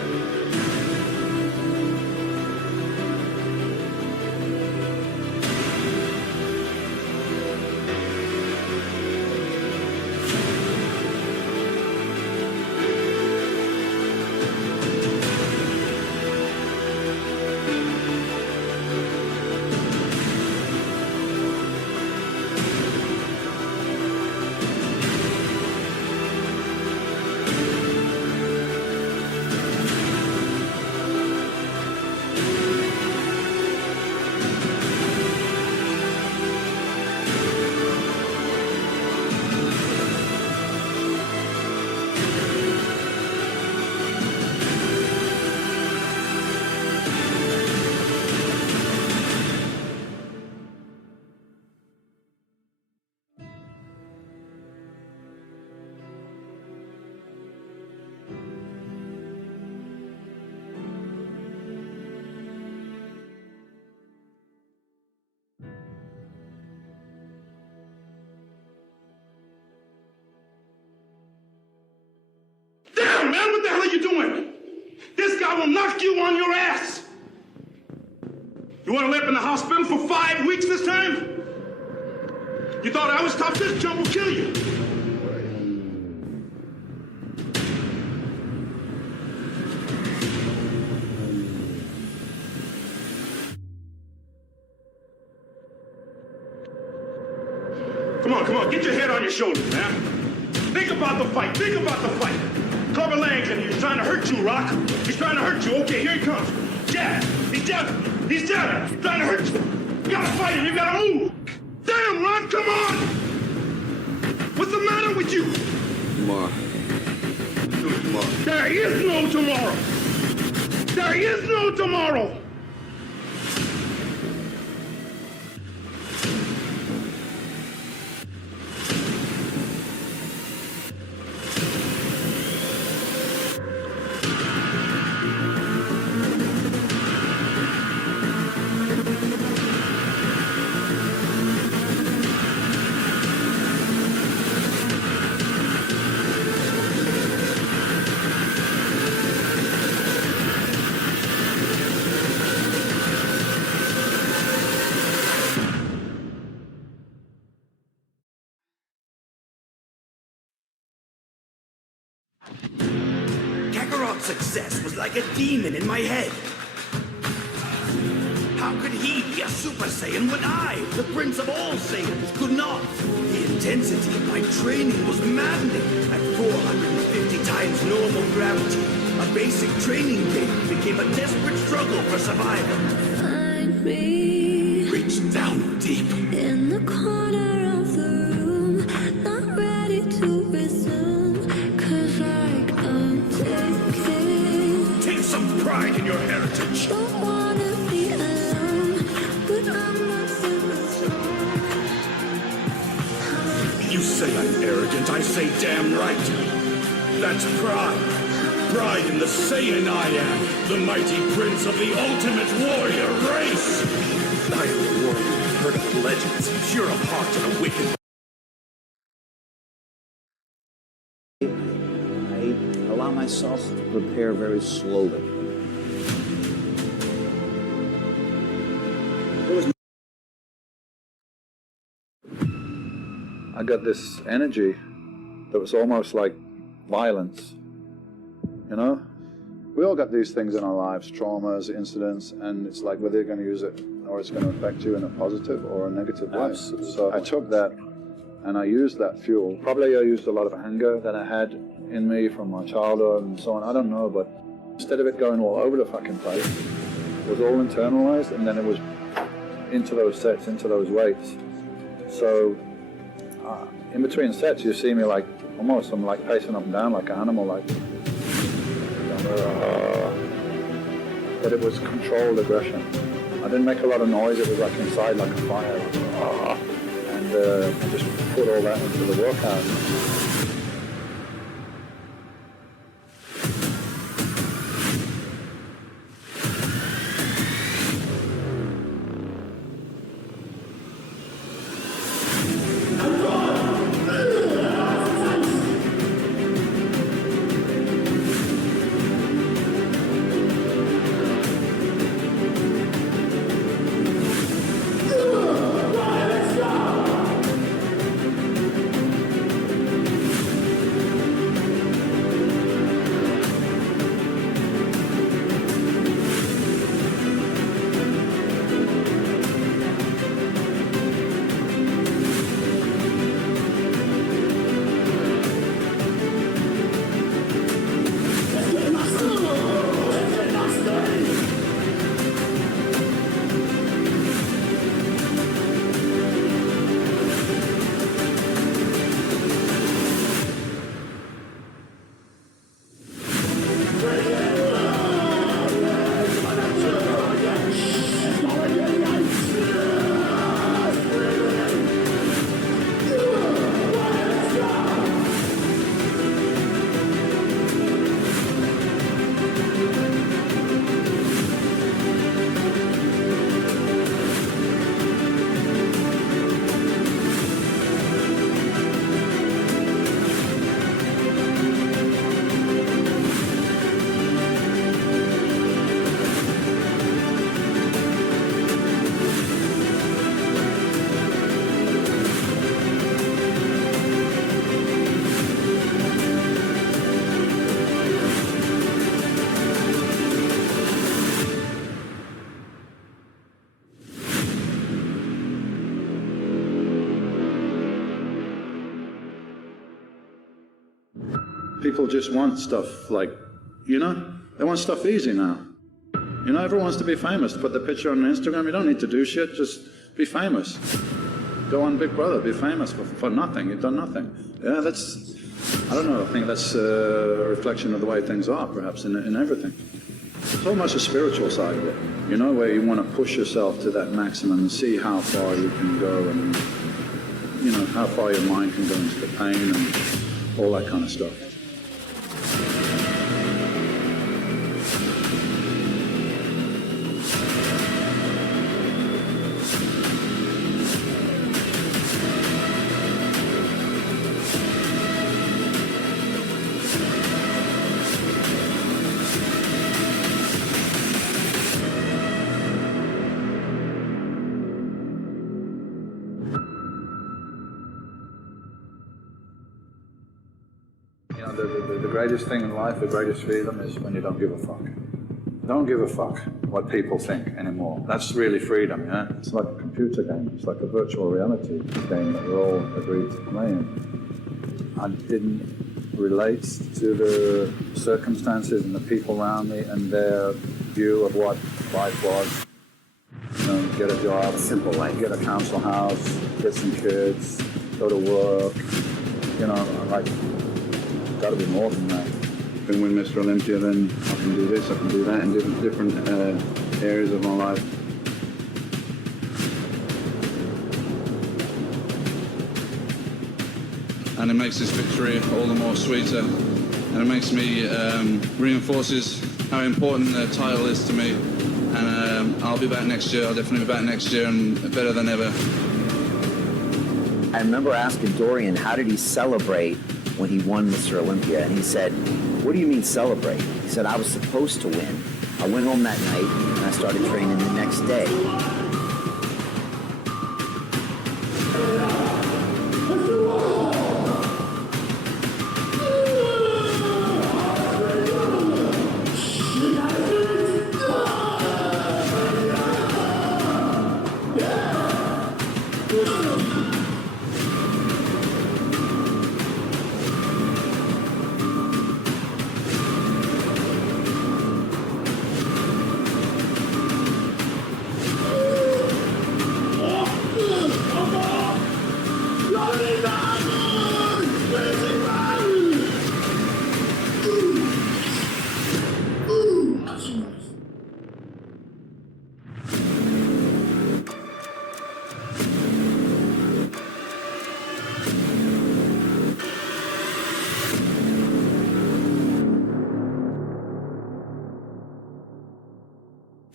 Damn, man, what the hell are you doing? This guy will knock you on your ass. You want to live in the hospital for 5 weeks this time? You thought I was tough? This jump will kill you. Come on, get your head on your shoulders, man. Think about the fight, Clubber Langton, he's trying to hurt you, Rock. He's trying to hurt you. Okay, here he comes. Jab. He's jabbing. He's trying to hurt you. You gotta fight him. You gotta move. Damn, Rock, come on. What's the matter with you? Tomorrow. There is no tomorrow. There is no tomorrow. Kakarot's success was like a demon in my head. How could he be a Super Saiyan when I, the Prince of all Saiyans, could not? The intensity of my training was maddening. At 450 times normal gravity, a basic training day became a desperate struggle for survival. Find me. Reach down deep. In the corner of the room, not ready to resume, 'cause like I'm taking. Take some pride in your heritage. Don't wanna be alone, but I'm not super strong. You say I'm arrogant, I say damn right. That's pride. Pride in the Saiyan I am, the mighty prince of the ultimate warrior race. I am the warrior you've heard of legends, pure of heart and a wicked. myself to prepare very slowly. I got this energy that was almost like violence, you know? We all got these things in our lives, traumas, incidents, and it's like whether you're going to use it or it's going to affect you in a positive or a negative way. Absolutely. So I took that and I used that fuel. Probably I used a lot of anger that I had in me from my childhood and so on, I don't know, but instead of it going all over the fucking place, it was all internalized and then it was into those sets, into those weights. So in between sets, you see me like, almost, I'm like pacing up and down like an animal, like, but it was controlled aggression. I didn't make a lot of noise, it was like inside like a fire, and I just put all that into the workout. People just want stuff like, you know, they want stuff easy now. You know, everyone wants to be famous. Put the picture on Instagram, you don't need to do shit, just be famous. Go on Big Brother, be famous for nothing, you've done nothing. Yeah, that's, I don't know, I think that's a reflection of the way things are, perhaps, in everything. It's almost a spiritual side of it, you know, where you want to push yourself to that maximum and see how far you can go and, you know, how far your mind can go into the pain and all that kind of stuff. The greatest thing in life, the greatest freedom is when you don't give a fuck. Don't give a fuck what people think anymore. That's really freedom, yeah? It's like a computer game. It's like a virtual reality game that we're all agreed to play in. I didn't relate to the circumstances and the people around me and their view of what life was. You know, get a job, simple life, get a council house, get some kids, go to work, you know, like, got to be more than that. Can win Mr. Olympia, then I can do this, I can do that in different areas of my life. And it makes this victory all the more sweeter. And it makes me, reinforces how important the title is to me. And I'll be back next year, I'll definitely be back next year and better than ever. I remember asking Dorian, how did he celebrate when he won Mr. Olympia, and he said, "What do you mean celebrate?" He said, "I was supposed to win. I went home that night, and I started training the next day."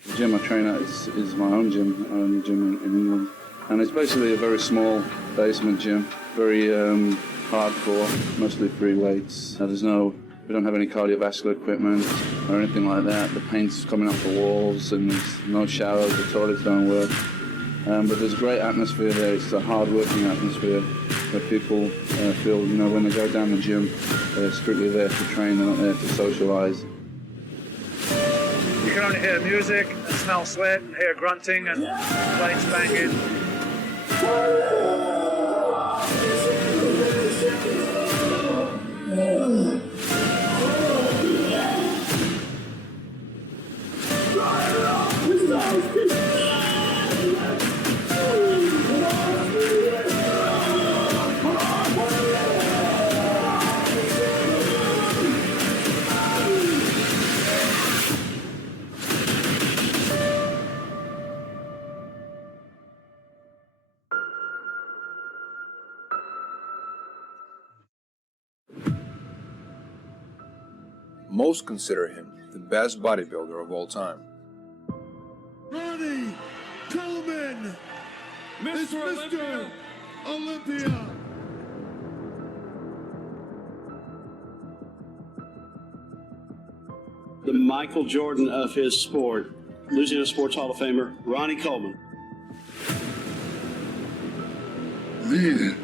The gym I train at is my own gym, I own a gym in England. And it's basically a very small basement gym, very hardcore, mostly free weights. We don't have any cardiovascular equipment or anything like that. The paint's coming off the walls and there's no showers, the toilets don't work. But there's a great atmosphere there. It's a hard-working atmosphere where people feel, when they go down the gym, they're strictly there to train, they're not there to socialize. You can only hear music and smell sweat and hear grunting and plates banging. Most consider him the best bodybuilder of all time. Ronnie Coleman, Mr. Olympia. The Michael Jordan of his sport, Louisiana Sports Hall of Famer, Ronnie Coleman. Man,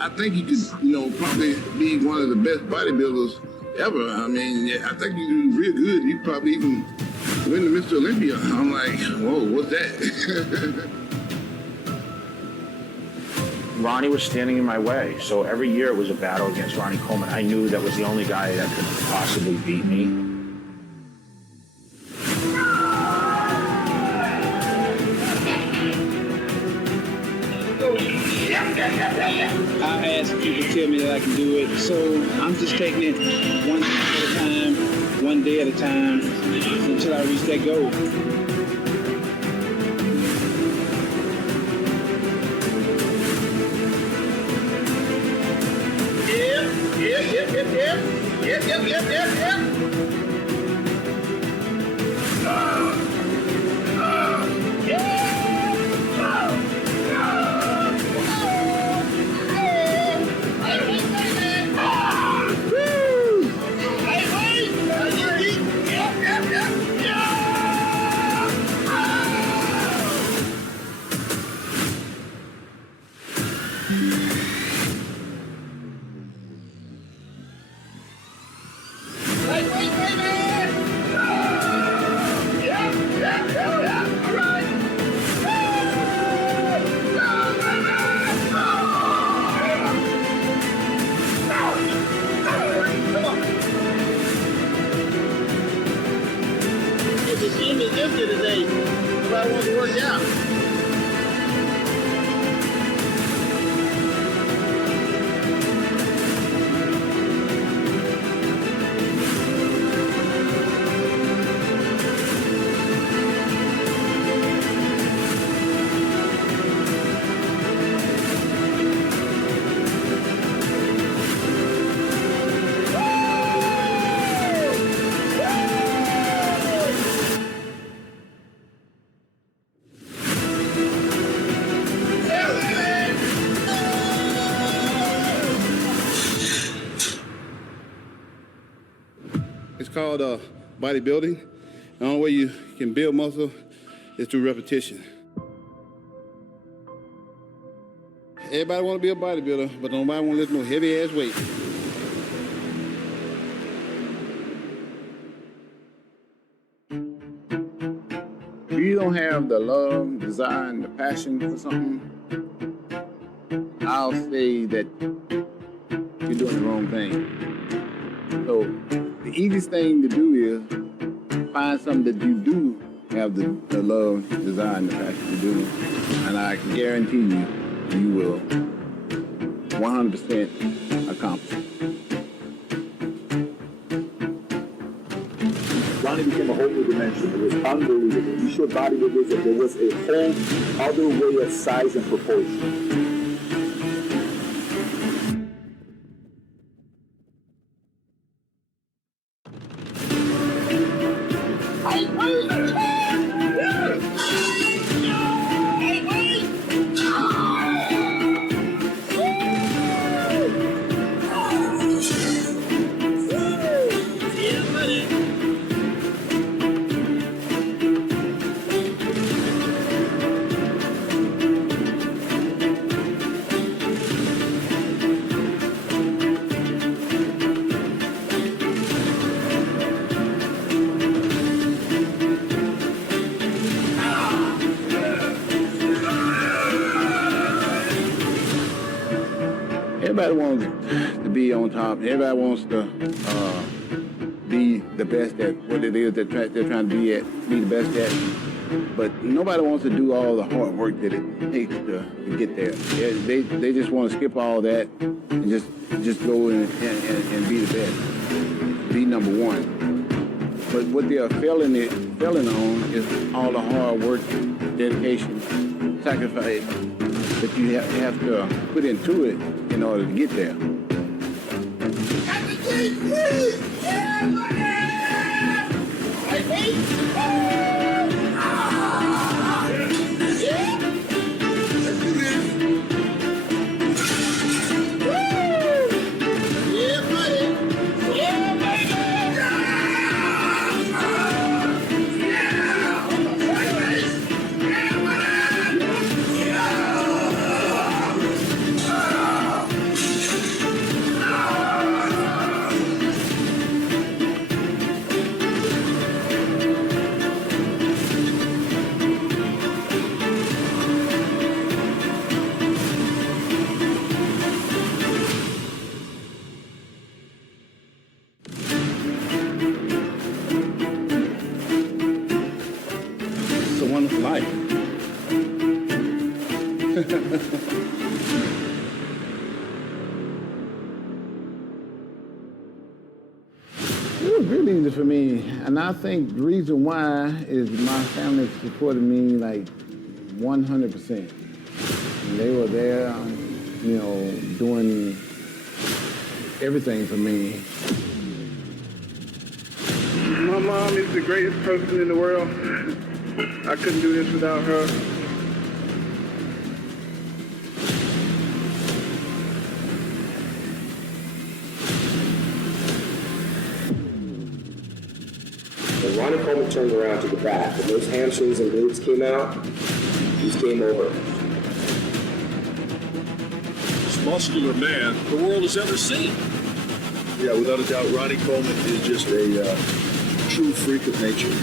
I think you could, probably be one of the best bodybuilders ever. I mean, I think you do real good. You probably even win the Mr. Olympia. I'm like, whoa, what's that? Ronnie was standing in my way, so every year it was a battle against Ronnie Coleman. I knew that was the only guy that could possibly beat me. I ask people to tell me that I can do it, so I'm just taking it one step at a time, one day at a time, until I reach that goal. called bodybuilding. The only way you can build muscle is through repetition. Everybody want to be a bodybuilder, but nobody want to lift no heavy-ass weight. If you don't have the love, desire, and the passion for something, I'll say that you're doing the wrong thing. So the easiest thing to do is find something that you do have the love, desire, and the passion to do. And I can guarantee you, you will 100% accomplish it. Ronnie became a whole new dimension. It was unbelievable. You showed bodybuilders that there was a whole other way of size and proportion. Everybody wants to be on top. Everybody wants to be the best at what it is that they're trying to be the best at. But nobody wants to do all the hard work that it takes to get there. They just want to skip all that and just go and be the best, be number one. But what they are failing on is all the hard work, dedication, sacrifice that you have to put into it in order to get there. It's a wonderful life. It was really easy for me, and I think the reason why is my family supported me like 100%. And they were there, you know, doing everything for me. My mom is the greatest person in the world. I couldn't do this without her. When Ronnie Coleman turned around to the back, when those hamstrings and glutes came out, he's game over. Most muscular man the world has ever seen. Yeah, without a doubt, Ronnie Coleman is just a true freak of nature.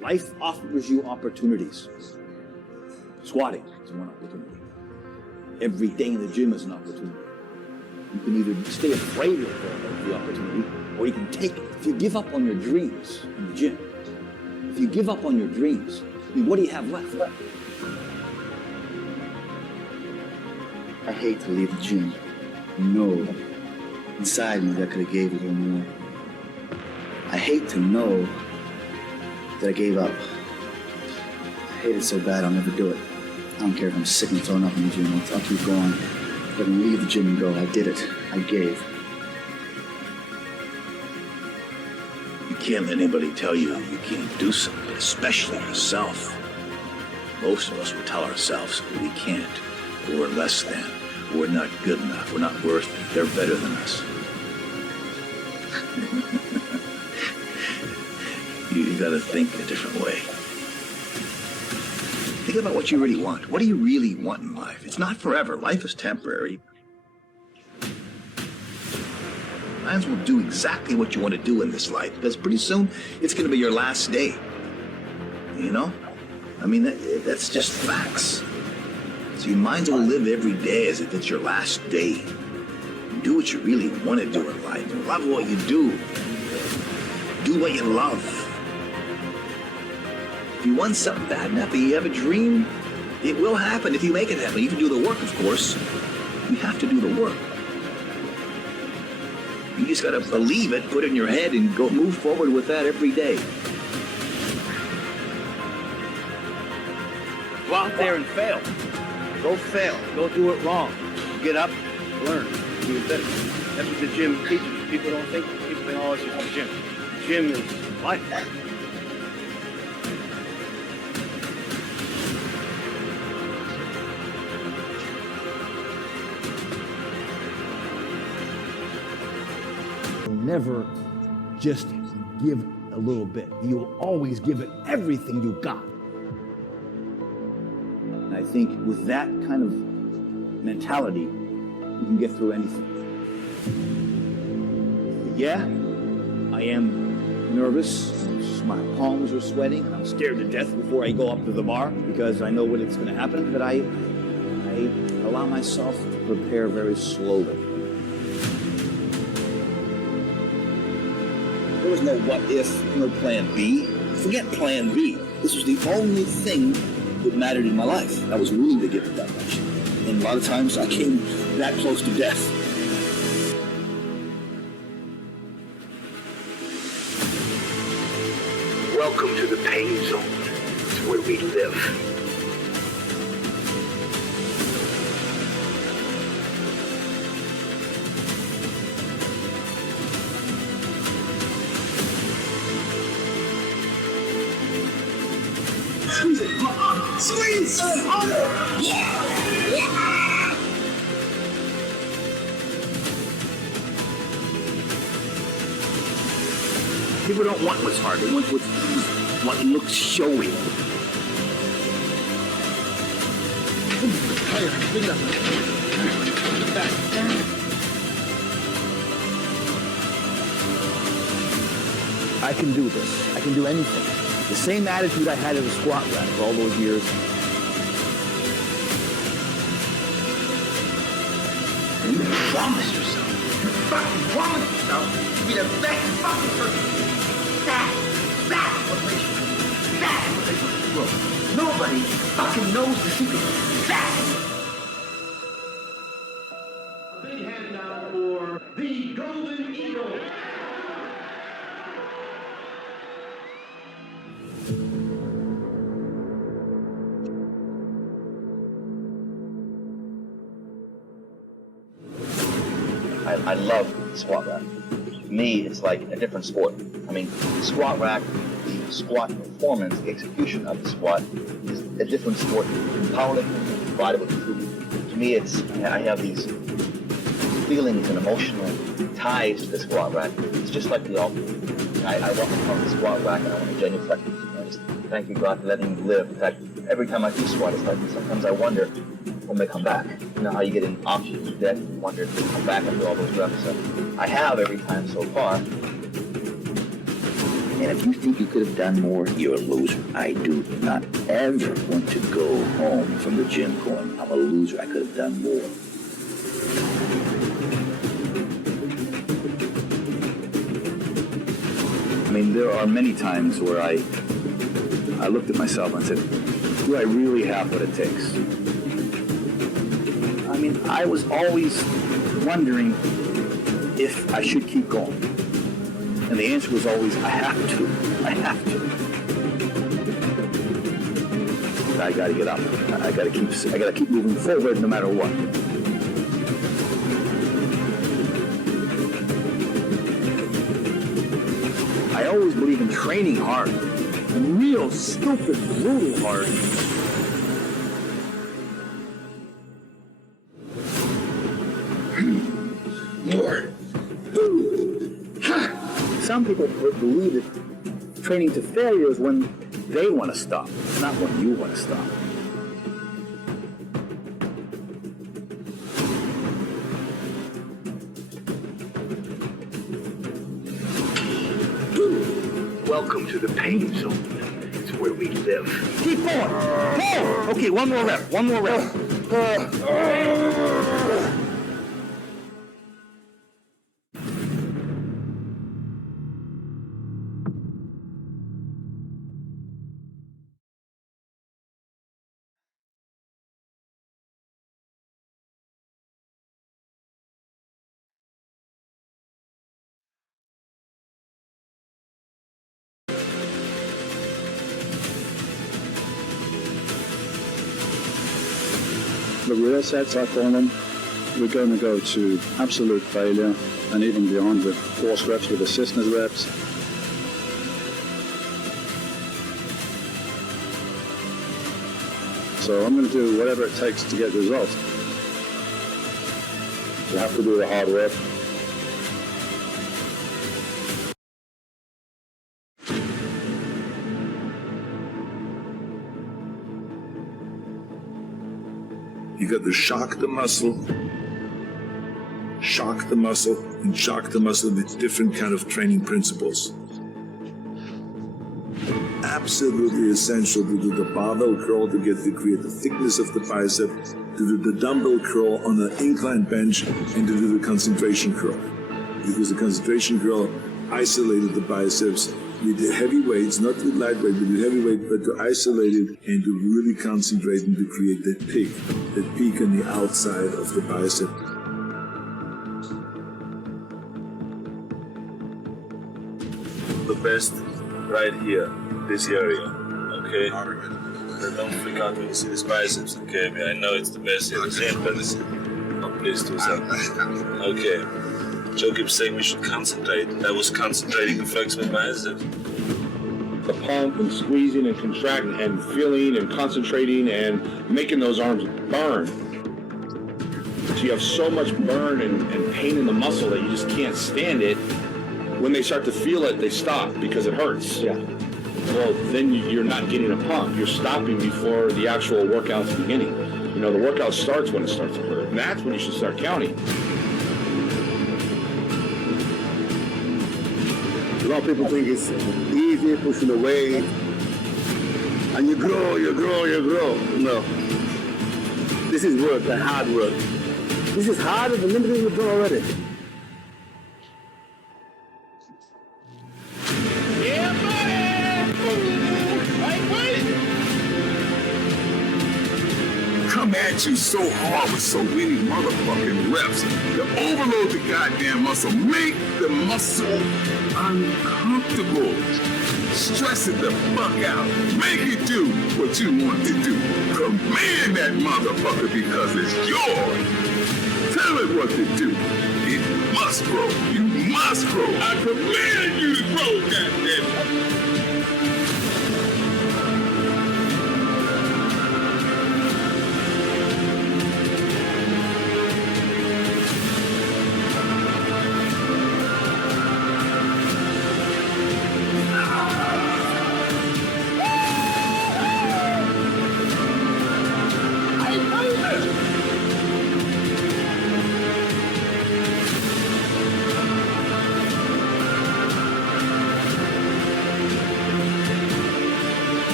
Life offers you opportunities. Squatting is one opportunity. Every day in the gym is an opportunity. You can either stay afraid of the opportunity, or you can take it. If you give up on your dreams in the gym, if you give up on your dreams, I mean, what do you have left? I hate to leave the gym. You know, inside me, that could have gave a little more. I hate to know that I gave up. I hate it so bad I'll never do it. I don't care if I'm sick and thrown up in the gym. I'll keep going. I'm gonna leave the gym and go. I did it. I gave. You can't let anybody tell you can't do something, especially yourself. Most of us will tell ourselves that we can't. we're less than, we're not good enough, we're not worthy, they're better than us. You gotta think a different way. Think about what you really want. What do you really want in life? It's not forever. Life is temporary. Might as well do exactly what you want to do in this life, because pretty soon it's going to be your last day. You know? I mean, that's just facts. So you might as well live every day as if it's your last day. Do what you really want to do in life. Love what you do. Do what you love. If you want something bad enough, you have a dream, it will happen if you make it happen. You can do the work, of course. You have to do the work. You just gotta believe it, put it in your head, and go move forward with that every day. Go out there and fail. Go fail. Go do it wrong. Get up, learn, do it better. That's what the gym teaches. People don't think. People think, oh, it's just the gym. The gym is life. Never just give a little bit. You'll always give it everything you got. And I think with that kind of mentality, you can get through anything. Yeah, I am nervous. My palms are sweating, and I'm scared to death before I go up to the bar because I know what it's going to happen. But I allow myself to prepare very slowly. There was no what if, no plan B. Forget plan B. This was the only thing that mattered in my life. I was willing to give it that much. And a lot of times I came that close to death. Welcome to the pain zone. It's where we live. Squeeze! Harder! Yeah! Yeah! People don't want what's hard. They want what looks showy. I can do this. I can do anything. The same attitude I had as a squat rack for all those years. And you promised yourself. You fucking promised yourself to be the best fucking person. That's what makes you. That's what makes you grow. Nobody fucking knows the secret. That's a big hand now for the Golden Eagle. I love squat rack. To me, it's like a different sport. I mean, squat rack, the squat performance, the execution of the squat is a different sport. Powerlifting is divided with two. To me, I have these feelings and emotional ties to the squat rack. It's just like the altar. I walk across the squat rack and I want to genuflect. I just thank you, God, for letting me live. In fact, every time I do squat, it's like sometimes I wonder when they come back. You know how you get in oxygen to death and wonder if they come back after all those reps. So I have every time so far. And if you think you could have done more, you're a loser. I do not ever want to go home from the gym going, I'm a loser, I could have done more. I mean, there are many times where I looked at myself and said, do I really have what it takes? I mean, I was always wondering if I should keep going. And the answer was always, I have to. I have to. I gotta get up. I gotta keep moving forward no matter what. I always believe in training hard. Real stupid, brutal hard. more. Some people believe that training to failure is when they want to stop, not when you want to stop. Welcome to the pain zone. It's where we live. Keep going. Go! Okay, one more rep. One more rep. The real sets, I call them, we're going to go to absolute failure and even beyond with force reps, with assistance reps. So I'm going to do whatever it takes to get results. You have to do the hard work. You got to shock the muscle, and shock the muscle with different kind of training principles. Absolutely essential to do the barbell curl to create the thickness of the bicep, to do the dumbbell curl on an incline bench, and to do the concentration curl. Because the concentration curl isolated the biceps with the heavy weights, not with lightweight, but with heavy weight, but to isolate it and to really concentrate and to create that peak on the outside of the bicep. The best right here, this area, okay? But don't freak out when you see these biceps, okay? I mean, I know it's the best here in the gym, but please do something. Okay. Joe keeps saying we should concentrate. I was concentrating to flex my biceps. The pump and squeezing and contracting and feeling and concentrating and making those arms burn. So you have so much burn and pain in the muscle that you just can't stand it. When they start to feel it, they stop because it hurts. Yeah. Well, then you're not getting a pump. You're stopping before the actual workout's beginning. You know, the workout starts when it starts to hurt. And that's when you should start counting. A lot of people think it's easy pushing the weight, and you grow. No. This is work, and hard work. This is harder than anything we've done already. Yeah, Come at you so hard with so many motherfucking reps. You overload the goddamn muscle. Make the muscle uncomfortable. Stress it the fuck out. Make it do what you want to do. Command that motherfucker because it's yours. Tell it what to do. It must grow. You must grow. I command you to grow, goddamn.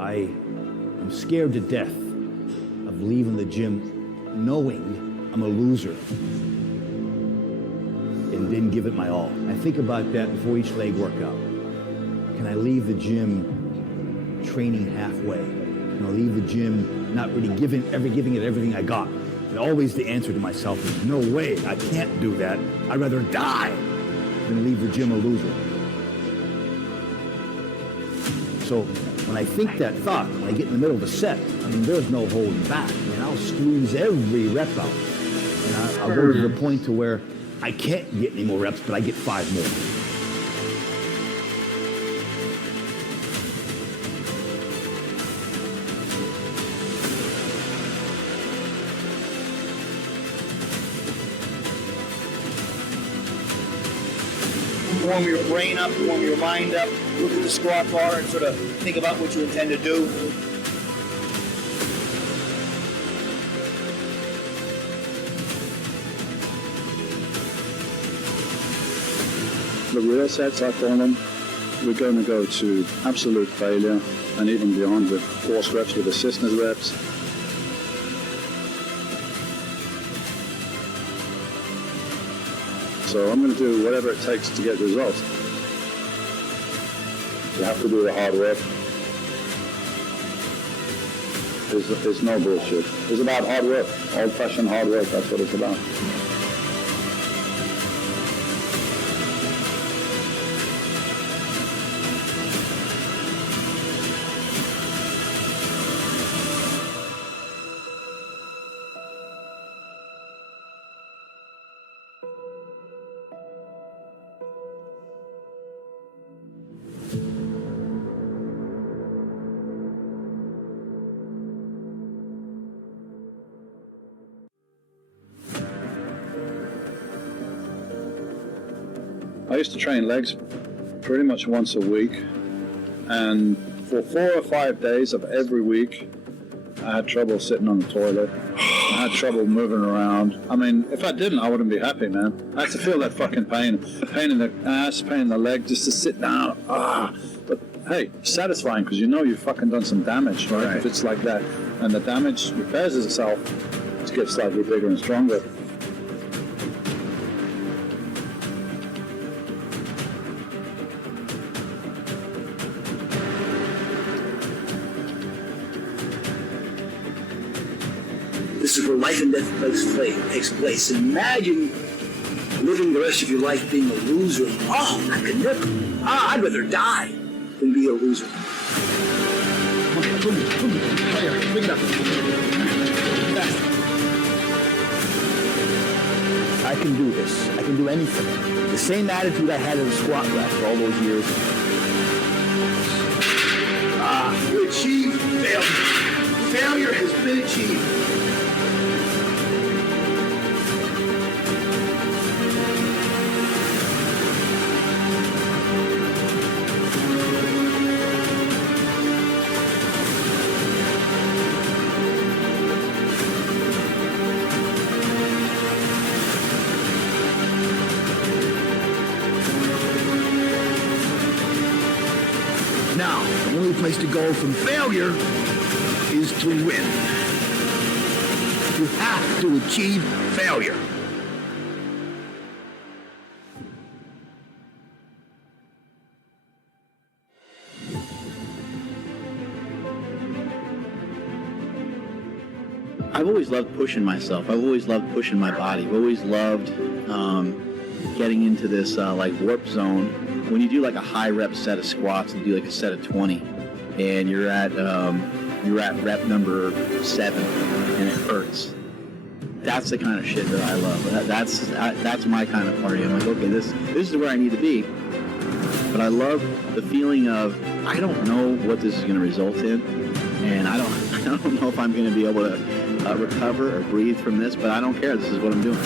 I am scared to death of leaving the gym knowing I'm a loser and didn't give it my all. I think about that before each leg workout. Can I leave the gym training halfway? Can I leave the gym not really giving it everything I got? And always the answer to myself is, no way, I can't do that. I'd rather die than leave the gym a loser. So when I think that thought, when I get in the middle of a set, I mean, there's no holding back. I mean, I'll squeeze every rep out. And I'll go to the point to where I can't get any more reps, but I get 5 more. Warm your brain up, warm your mind up, look at the squat bar and sort of think about what you intend to do. The real sets, I call them, we're going to go to absolute failure and even beyond with force reps, with assistance reps. So I'm going to do whatever it takes to get results. You have to do the hard work. There's no bullshit. It's about hard work, old-fashioned hard work. That's what it's about. I used to train legs pretty much once a week, and for 4 or 5 days of every week, I had trouble sitting on the toilet. I had trouble moving around. I mean, if I didn't, I wouldn't be happy, man. I had to feel that fucking pain in the ass, pain in the leg, just to sit down. But hey, satisfying, because you know you've fucking done some damage, right? If it's like that, and the damage repairs itself to get slightly bigger and stronger. This is where life and death takes place. Imagine living the rest of your life being a loser. Oh, I could never. I'd rather die than be a loser. Bring it up. Fast. I can do this. I can do anything. The same attitude I had in the squat rack for all those years. You achieved failure. Failure has been achieved. Now, the only place to go from failure is to win. You have to achieve failure. I've always loved pushing myself. I've always loved pushing my body. I've always loved getting into this like warp zone. When you do like a high rep set of squats, you do like a set of 20, and you're at rep number 7, and it hurts. That's the kind of shit that I love. That's my kind of party. I'm like, okay, this is where I need to be. But I love the feeling of I don't know what this is going to result in, and I don't know if I'm going to be able to recover or breathe from this. But I don't care. This is what I'm doing.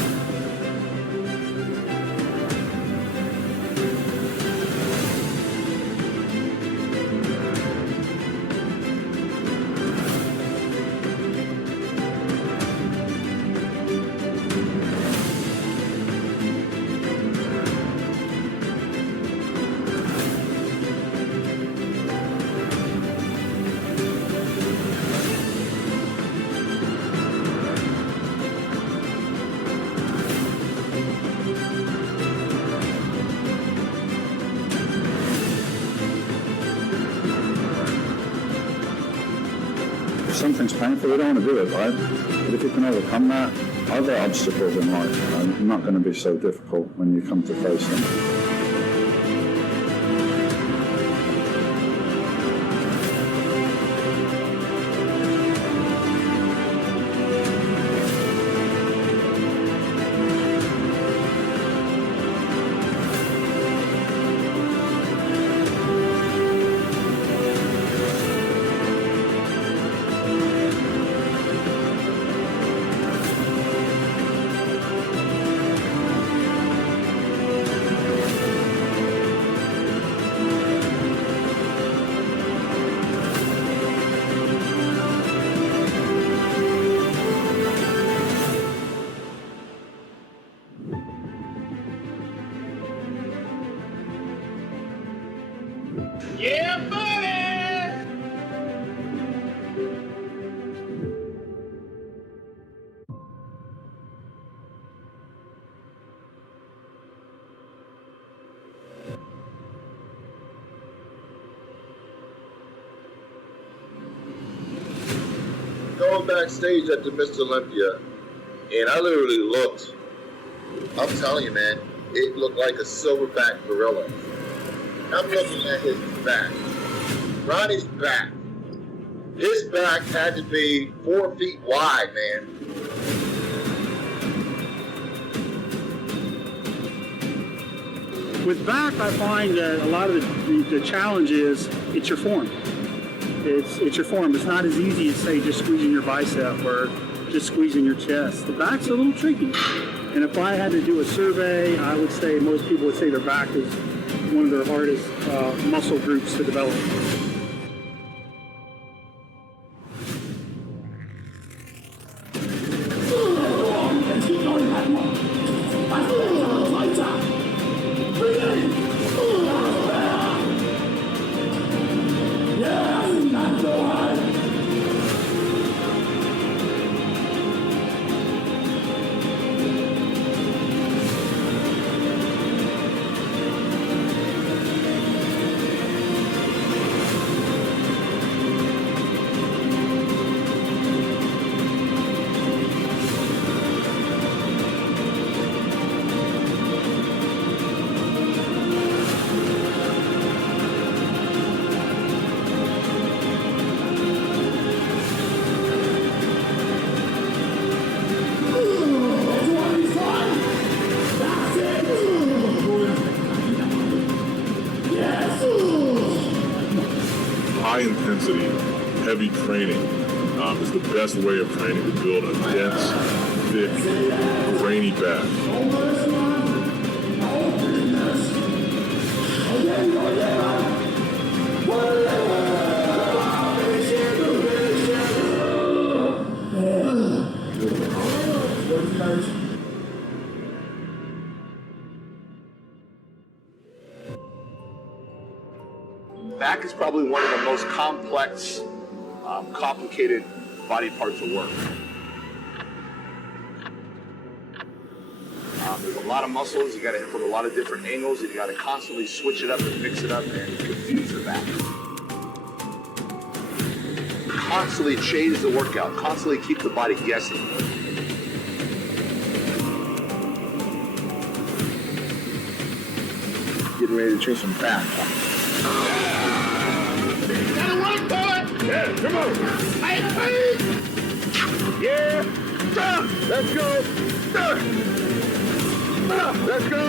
If something's painful, we don't want to do it, right? But if you can overcome that, other obstacles in life are not going to be so difficult when you come to face them. Yeah, buddy! Going backstage at the Mr. Olympia, and I literally looked. I'm telling you, man, it looked like a silverback gorilla. I'm looking at his back. Ronnie's back. His back had to be 4 feet wide, man. With back, I find that a lot of the challenge is it's your form. It's your form. It's not as easy as, say, just squeezing your bicep or just squeezing your chest. The back's a little tricky. And if I had to do a survey, I would say most people would say their back is one of their hardest muscle groups to develop. High-intensity, heavy training is the best way of training to build a dense, thick, grainy back. Back is probably one of the most complex, complicated body parts of work. There's a lot of muscles, you gotta hit from a lot of different angles, and you gotta constantly switch it up and mix it up and confuse the back. Constantly change the workout, constantly keep the body guessing. Getting ready to train some back. Gotta work, boy! Yeah, come on! Hey! Yeah! Let's go! Let's go!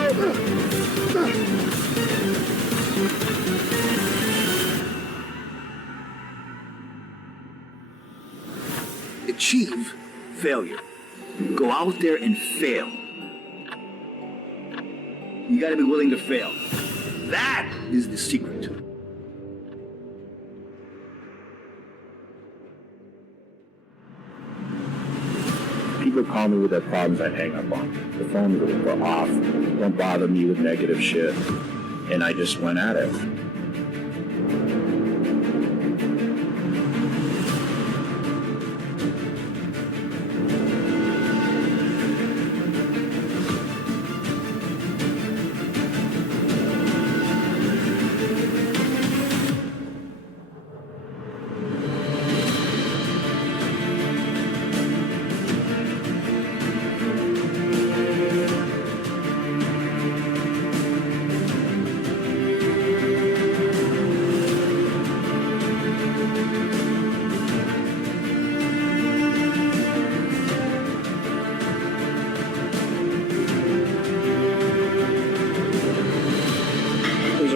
Achieve failure. Go out there and fail. You gotta be willing to fail. That is the secret. People call me with their problems, I hang up on. The phone will go off. Don't bother me with negative shit. And I just went at it.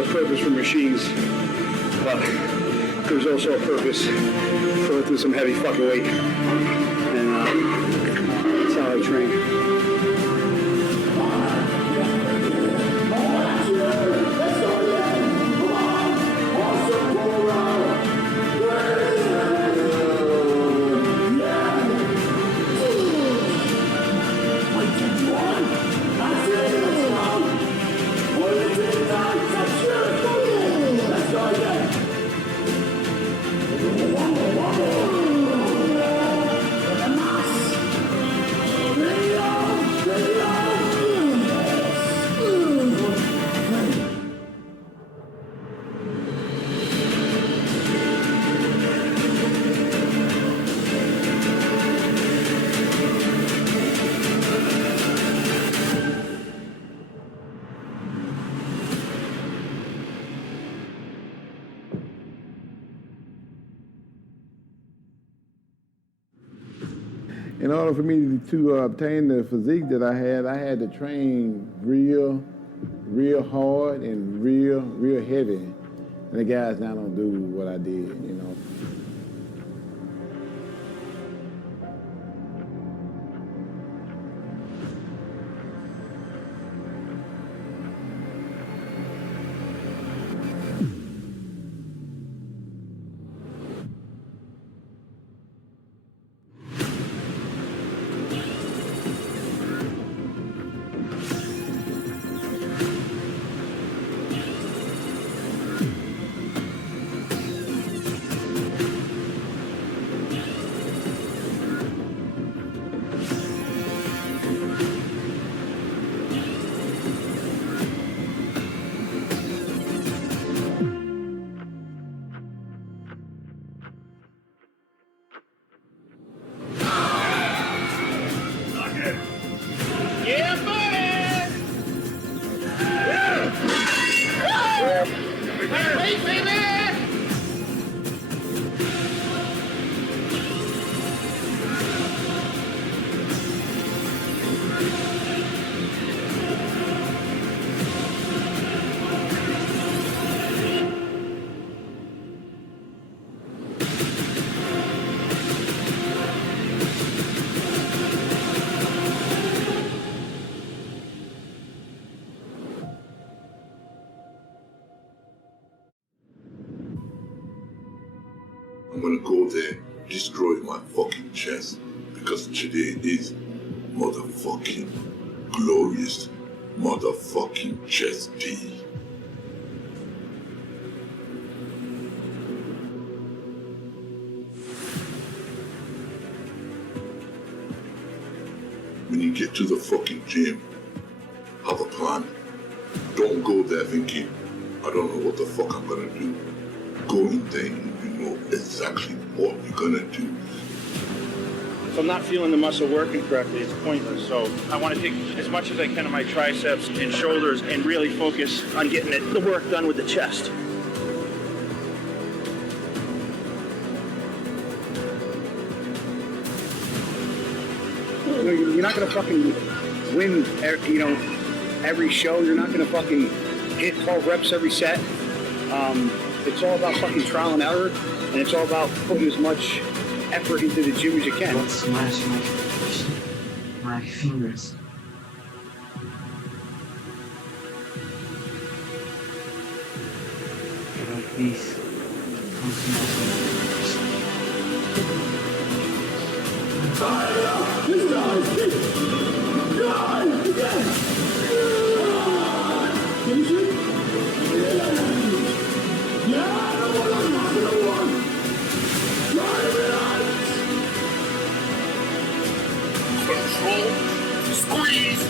Purpose for machines, but there's also a purpose for lifting some heavy fucking weight, and that's how I train. Let's go! in order for me to obtain the physique that I had to train real hard and real heavy. And the guys now don't do what I did, you know. I'm gonna go there, destroy my fucking chest, because today is motherfucking glorious motherfucking chest day. When you get to the fucking gym, have a plan. Don't go there thinking, I don't know what the fuck I'm gonna do. Go in there and you know exactly what you're gonna do. If I'm not feeling the muscle working correctly, it's pointless. So I want to take as much as I can of my triceps and shoulders and really focus on getting the work done with the chest. You're not gonna fucking win, every show. You're not gonna fucking hit 12 reps every set. It's all about fucking trial and error, and it's all about putting as much effort into the gym as you can. Don't smash my fingers. Like this. Don't smash my fingers. Control, squeeze,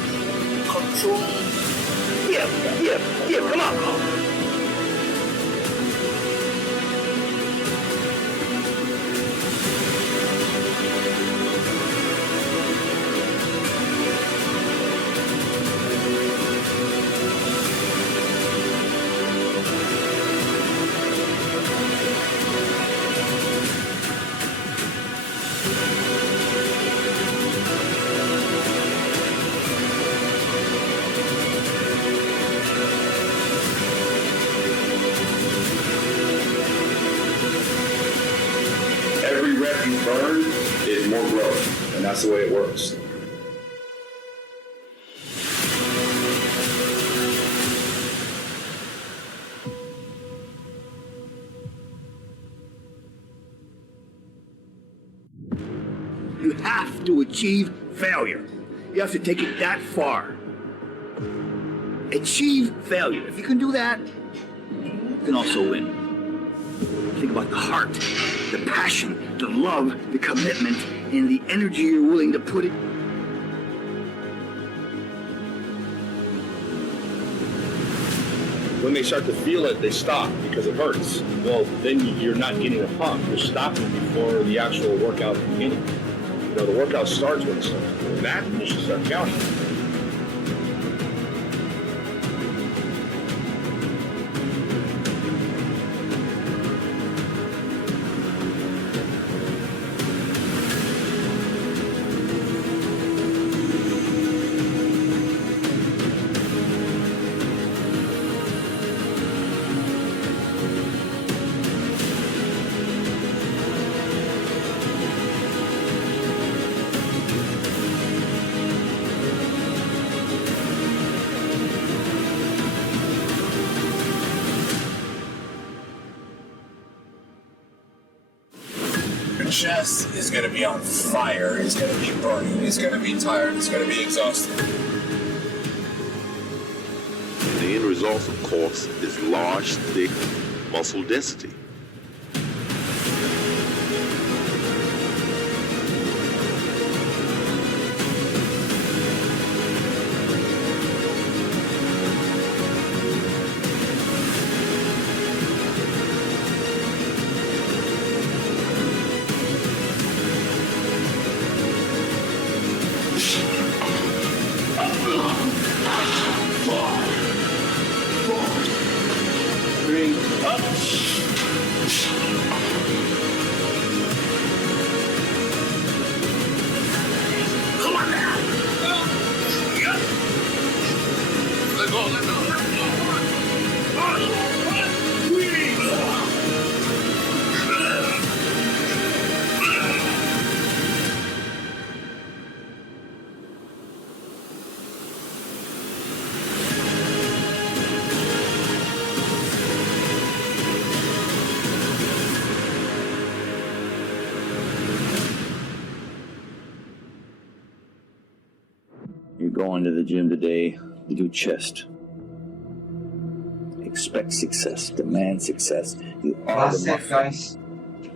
control. Yeah, come on. Every rep you burn is more growth, and that's the way it works. You have to achieve failure. You have to take it that far. Achieve failure. If you can do that, you can also win. Think about the heart, the passion, the love, the commitment, and the energy you're willing to put it. When they start to feel it, they stop because it hurts. Well, then you're not getting a pump. You're stopping before the actual workout beginning. You know, the workout starts when it starts. And that, you should start counting. chest is going to be on fire. It's going to be burning. It's going to be tired. It's going to be exhausted. The end result, of course, is large, thick muscle density. You're going to the gym today to do chest. Expect success, demand success. You are the muscle. Guys.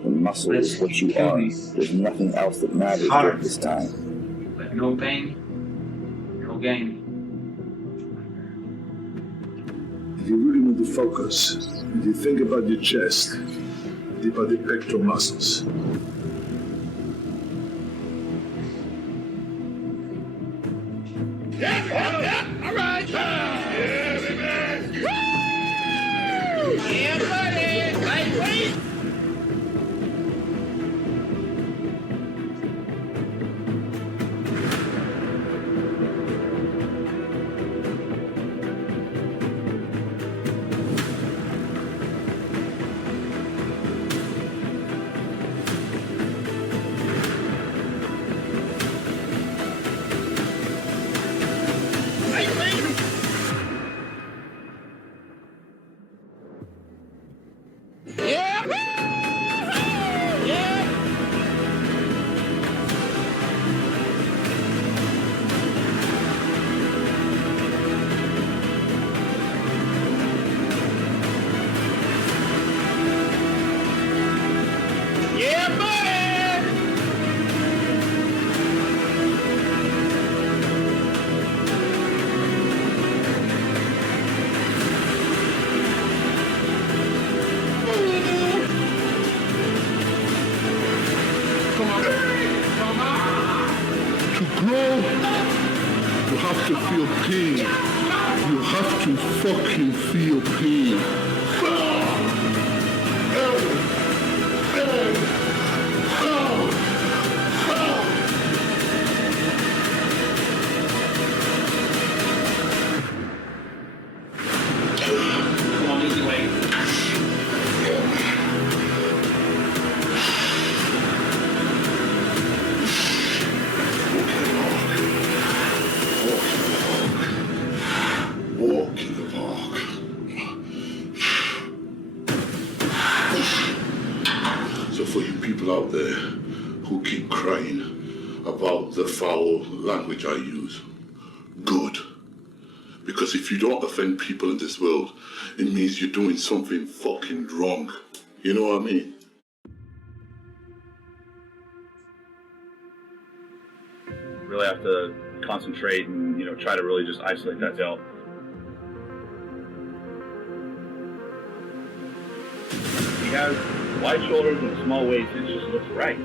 The muscle is what you are. There's nothing else that matters at this time. But no pain, no gain. If you really want to focus, if you think about your chest, think about the pectoral muscles. All right. Yeah, baby. Woo! Yeah, buddy. Lightweight. You have to feel pain. You have to fucking feel pain. Come on, easy way. Walk in the park. So for you people out there who keep crying about the foul language I use, good. Because if you don't offend people in this world, it means you're doing something fucking wrong. You know what I mean? Really have to concentrate and, try to really just isolate that delt. He has wide shoulders and a small waist. It just looks right.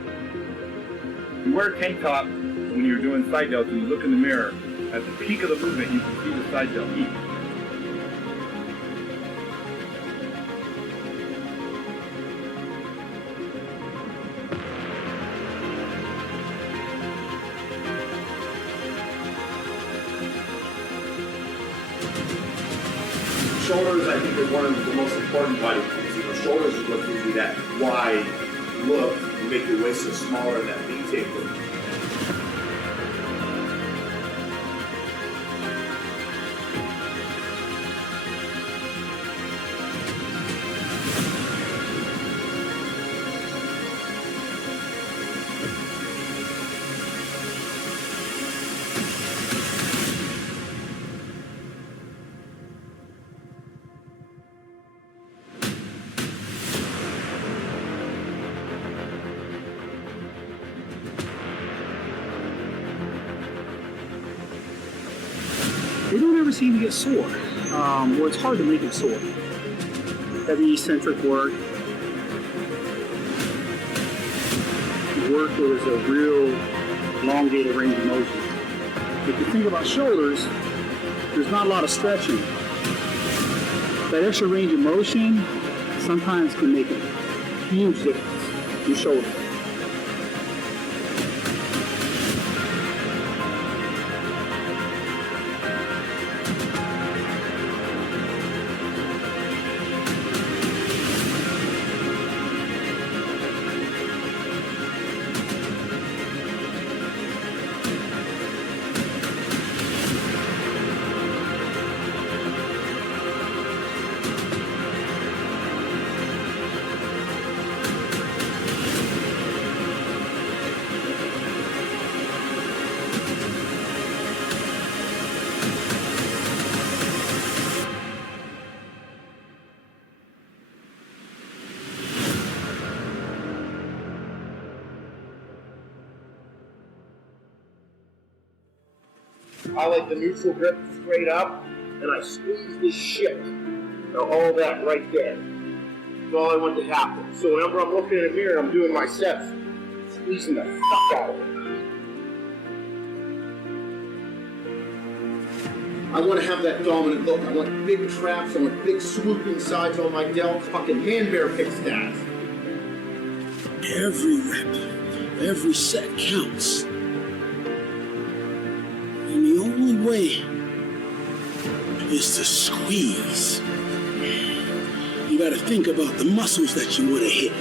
You wear a tank top when you're doing side delts and you look in the mirror. At the peak of the movement, you can see the side delt heat. Shoulders, I think, are one of the most important body parts. Shoulders is what gives you that wide look. You make your waist so smaller, that V-tape look. seem to get sore. Well, it's hard to make it sore. Heavy eccentric work. Work that is a real elongated range of motion. If you think about shoulders, there's not a lot of stretching. That extra range of motion sometimes can make a huge difference in your shoulder. I like the neutral grip straight up, and I squeeze this shit. Now all that right there. That's all I want to happen. So whenever I'm looking in the mirror, I'm doing my sets, squeezing the fuck out of it. I want to have that dominant look. I want big traps. I want big swooping sides on my delts. Fucking hand bear kick stats. Every rep, every set counts. And the only way is to squeeze. You gotta think about the muscles that you wanna hit.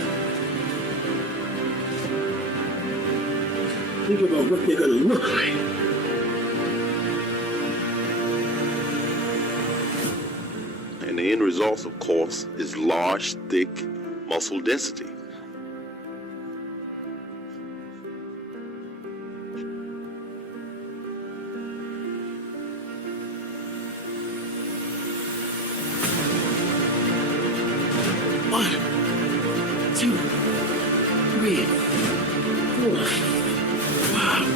Think about what they're gonna look like. And the end result, of course, is large, thick muscle density. One, two, three, four, five.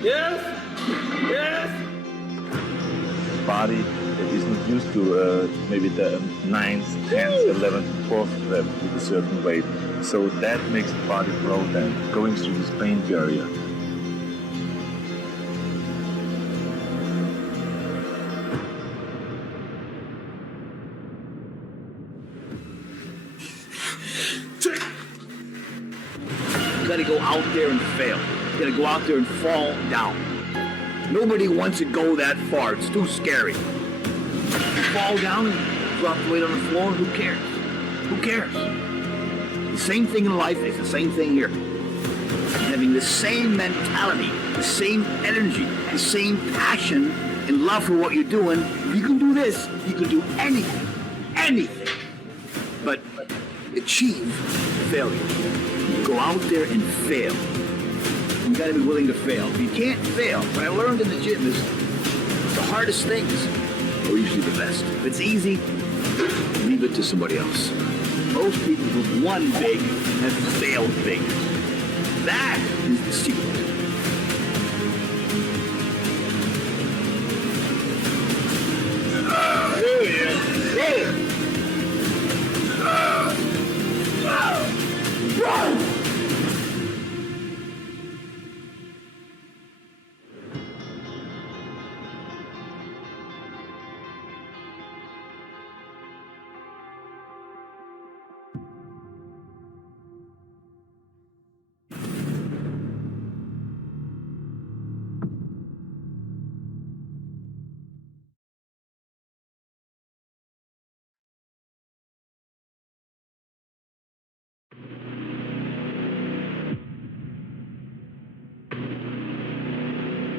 Yes! Yes! Body that isn't used to maybe the 9th, 10th, 11th, 12th rep with a certain weight. So that makes the body grow then, going through this pain barrier. You gotta go out there and fail. You gotta go out there and fall down. Nobody wants to go that far. It's too scary. You fall down and drop the weight on the floor, who cares? Who cares? The same thing in life is the same thing here. Having the same mentality, the same energy, the same passion and love for what you're doing. If you can do this, you can do anything. Anything. But achieve failure. Go out there and fail. You gotta be willing to fail. If you can't fail, what I learned in the gym is the hardest things are usually the best. If it's easy, leave it to somebody else. Most people who've won big have failed big. That is the secret. Run!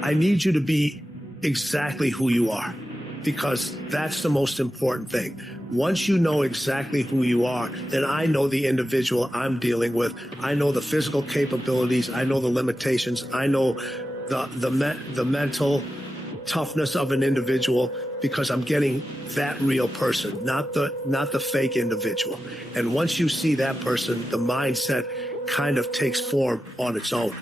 I need you to be exactly who you are, because that's the most important thing. Once you know exactly who you are, then I know the individual I'm dealing with. I know the physical capabilities. I know the limitations. I know the mental toughness of an individual, because I'm getting that real person, not the fake individual. And once you see that person, the mindset kind of takes form on its own.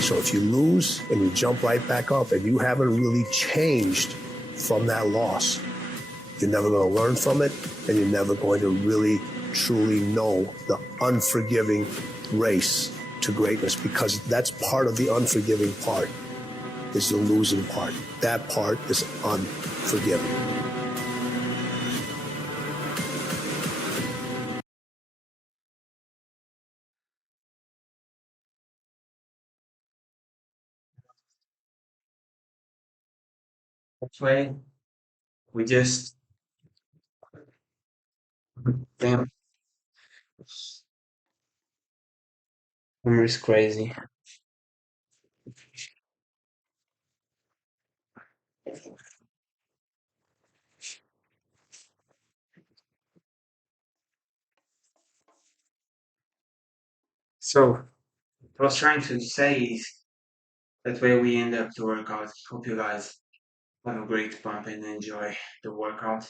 So if you lose and you jump right back up and you haven't really changed from that loss, you're never going to learn from it, and you're never going to really, truly know the unforgiving race to greatness, because that's part of the unforgiving part, is the losing part. That part is unforgiving. That's why we just damn humor is crazy. So what I was trying to say is that way we end up the workout. Hope you guys have a great pump and enjoy the workout.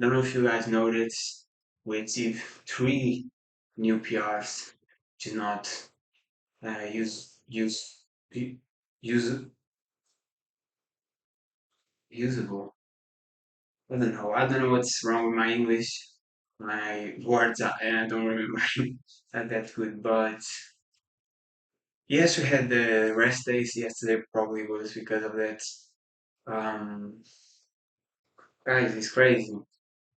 Don't know if you guys noticed, we achieved 3 new PRs, which is not use usable. I don't know what's wrong with my English. My words I don't remember not that good, but yes, we had the rest days yesterday. Probably was because of that. Um, Guys, it's crazy.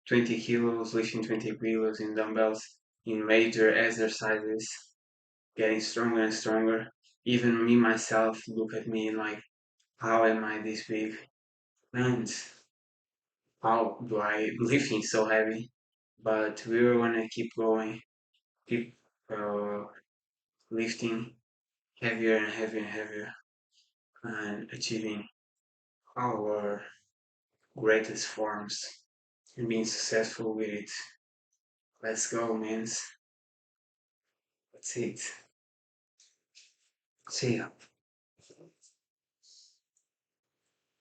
20 kilos, lifting 20 kilos in dumbbells in major exercises, getting stronger and stronger. Even me myself look at me like, how am I this big? And how do I lifting so heavy? But we're gonna keep going, keep lifting heavier and heavier and heavier, and achieving our greatest forms and being successful with it. Let's go, man. That's it. See ya.